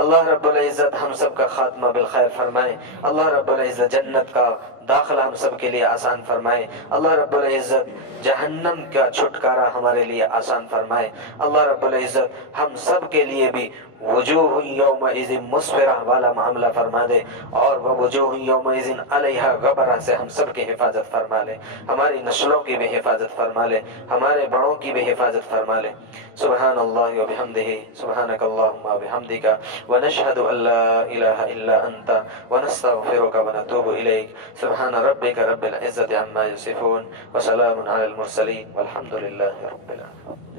اللہ رب العزت ہم سب کا خاتمہ بالخیر فرمائے۔ اللہ رب العزت جنت کا داخلہ ہم سب کے لیے آسان فرمائے۔ اللہ رب العزت جہنم کا چھٹکارا ہمارے لیے آسان فرمائے۔ اللہ رب العزت ہم سب کے لیے بھی وجوہ یومئذ مسفرہ والا معاملہ فرما دے، اور وہ وجوہ یومئذ علیہا غبرہ سے ہم سب کی حفاظت فرما لے، ہماری نسلوں کی بھی حفاظت فرما لے، ہمارے بڑوں کی بھی حفاظت فرما لے۔ سبحان اللہ وبحمدہ، سبحانک اللہم وبحمدک، ونشہد ان لا الہ الا انت، ونستغفرک ونتوب الیک۔ سبحان ربک رب العزت عما یصفون، وسلام علی المرسلین، والحمد للہ رب العالمین۔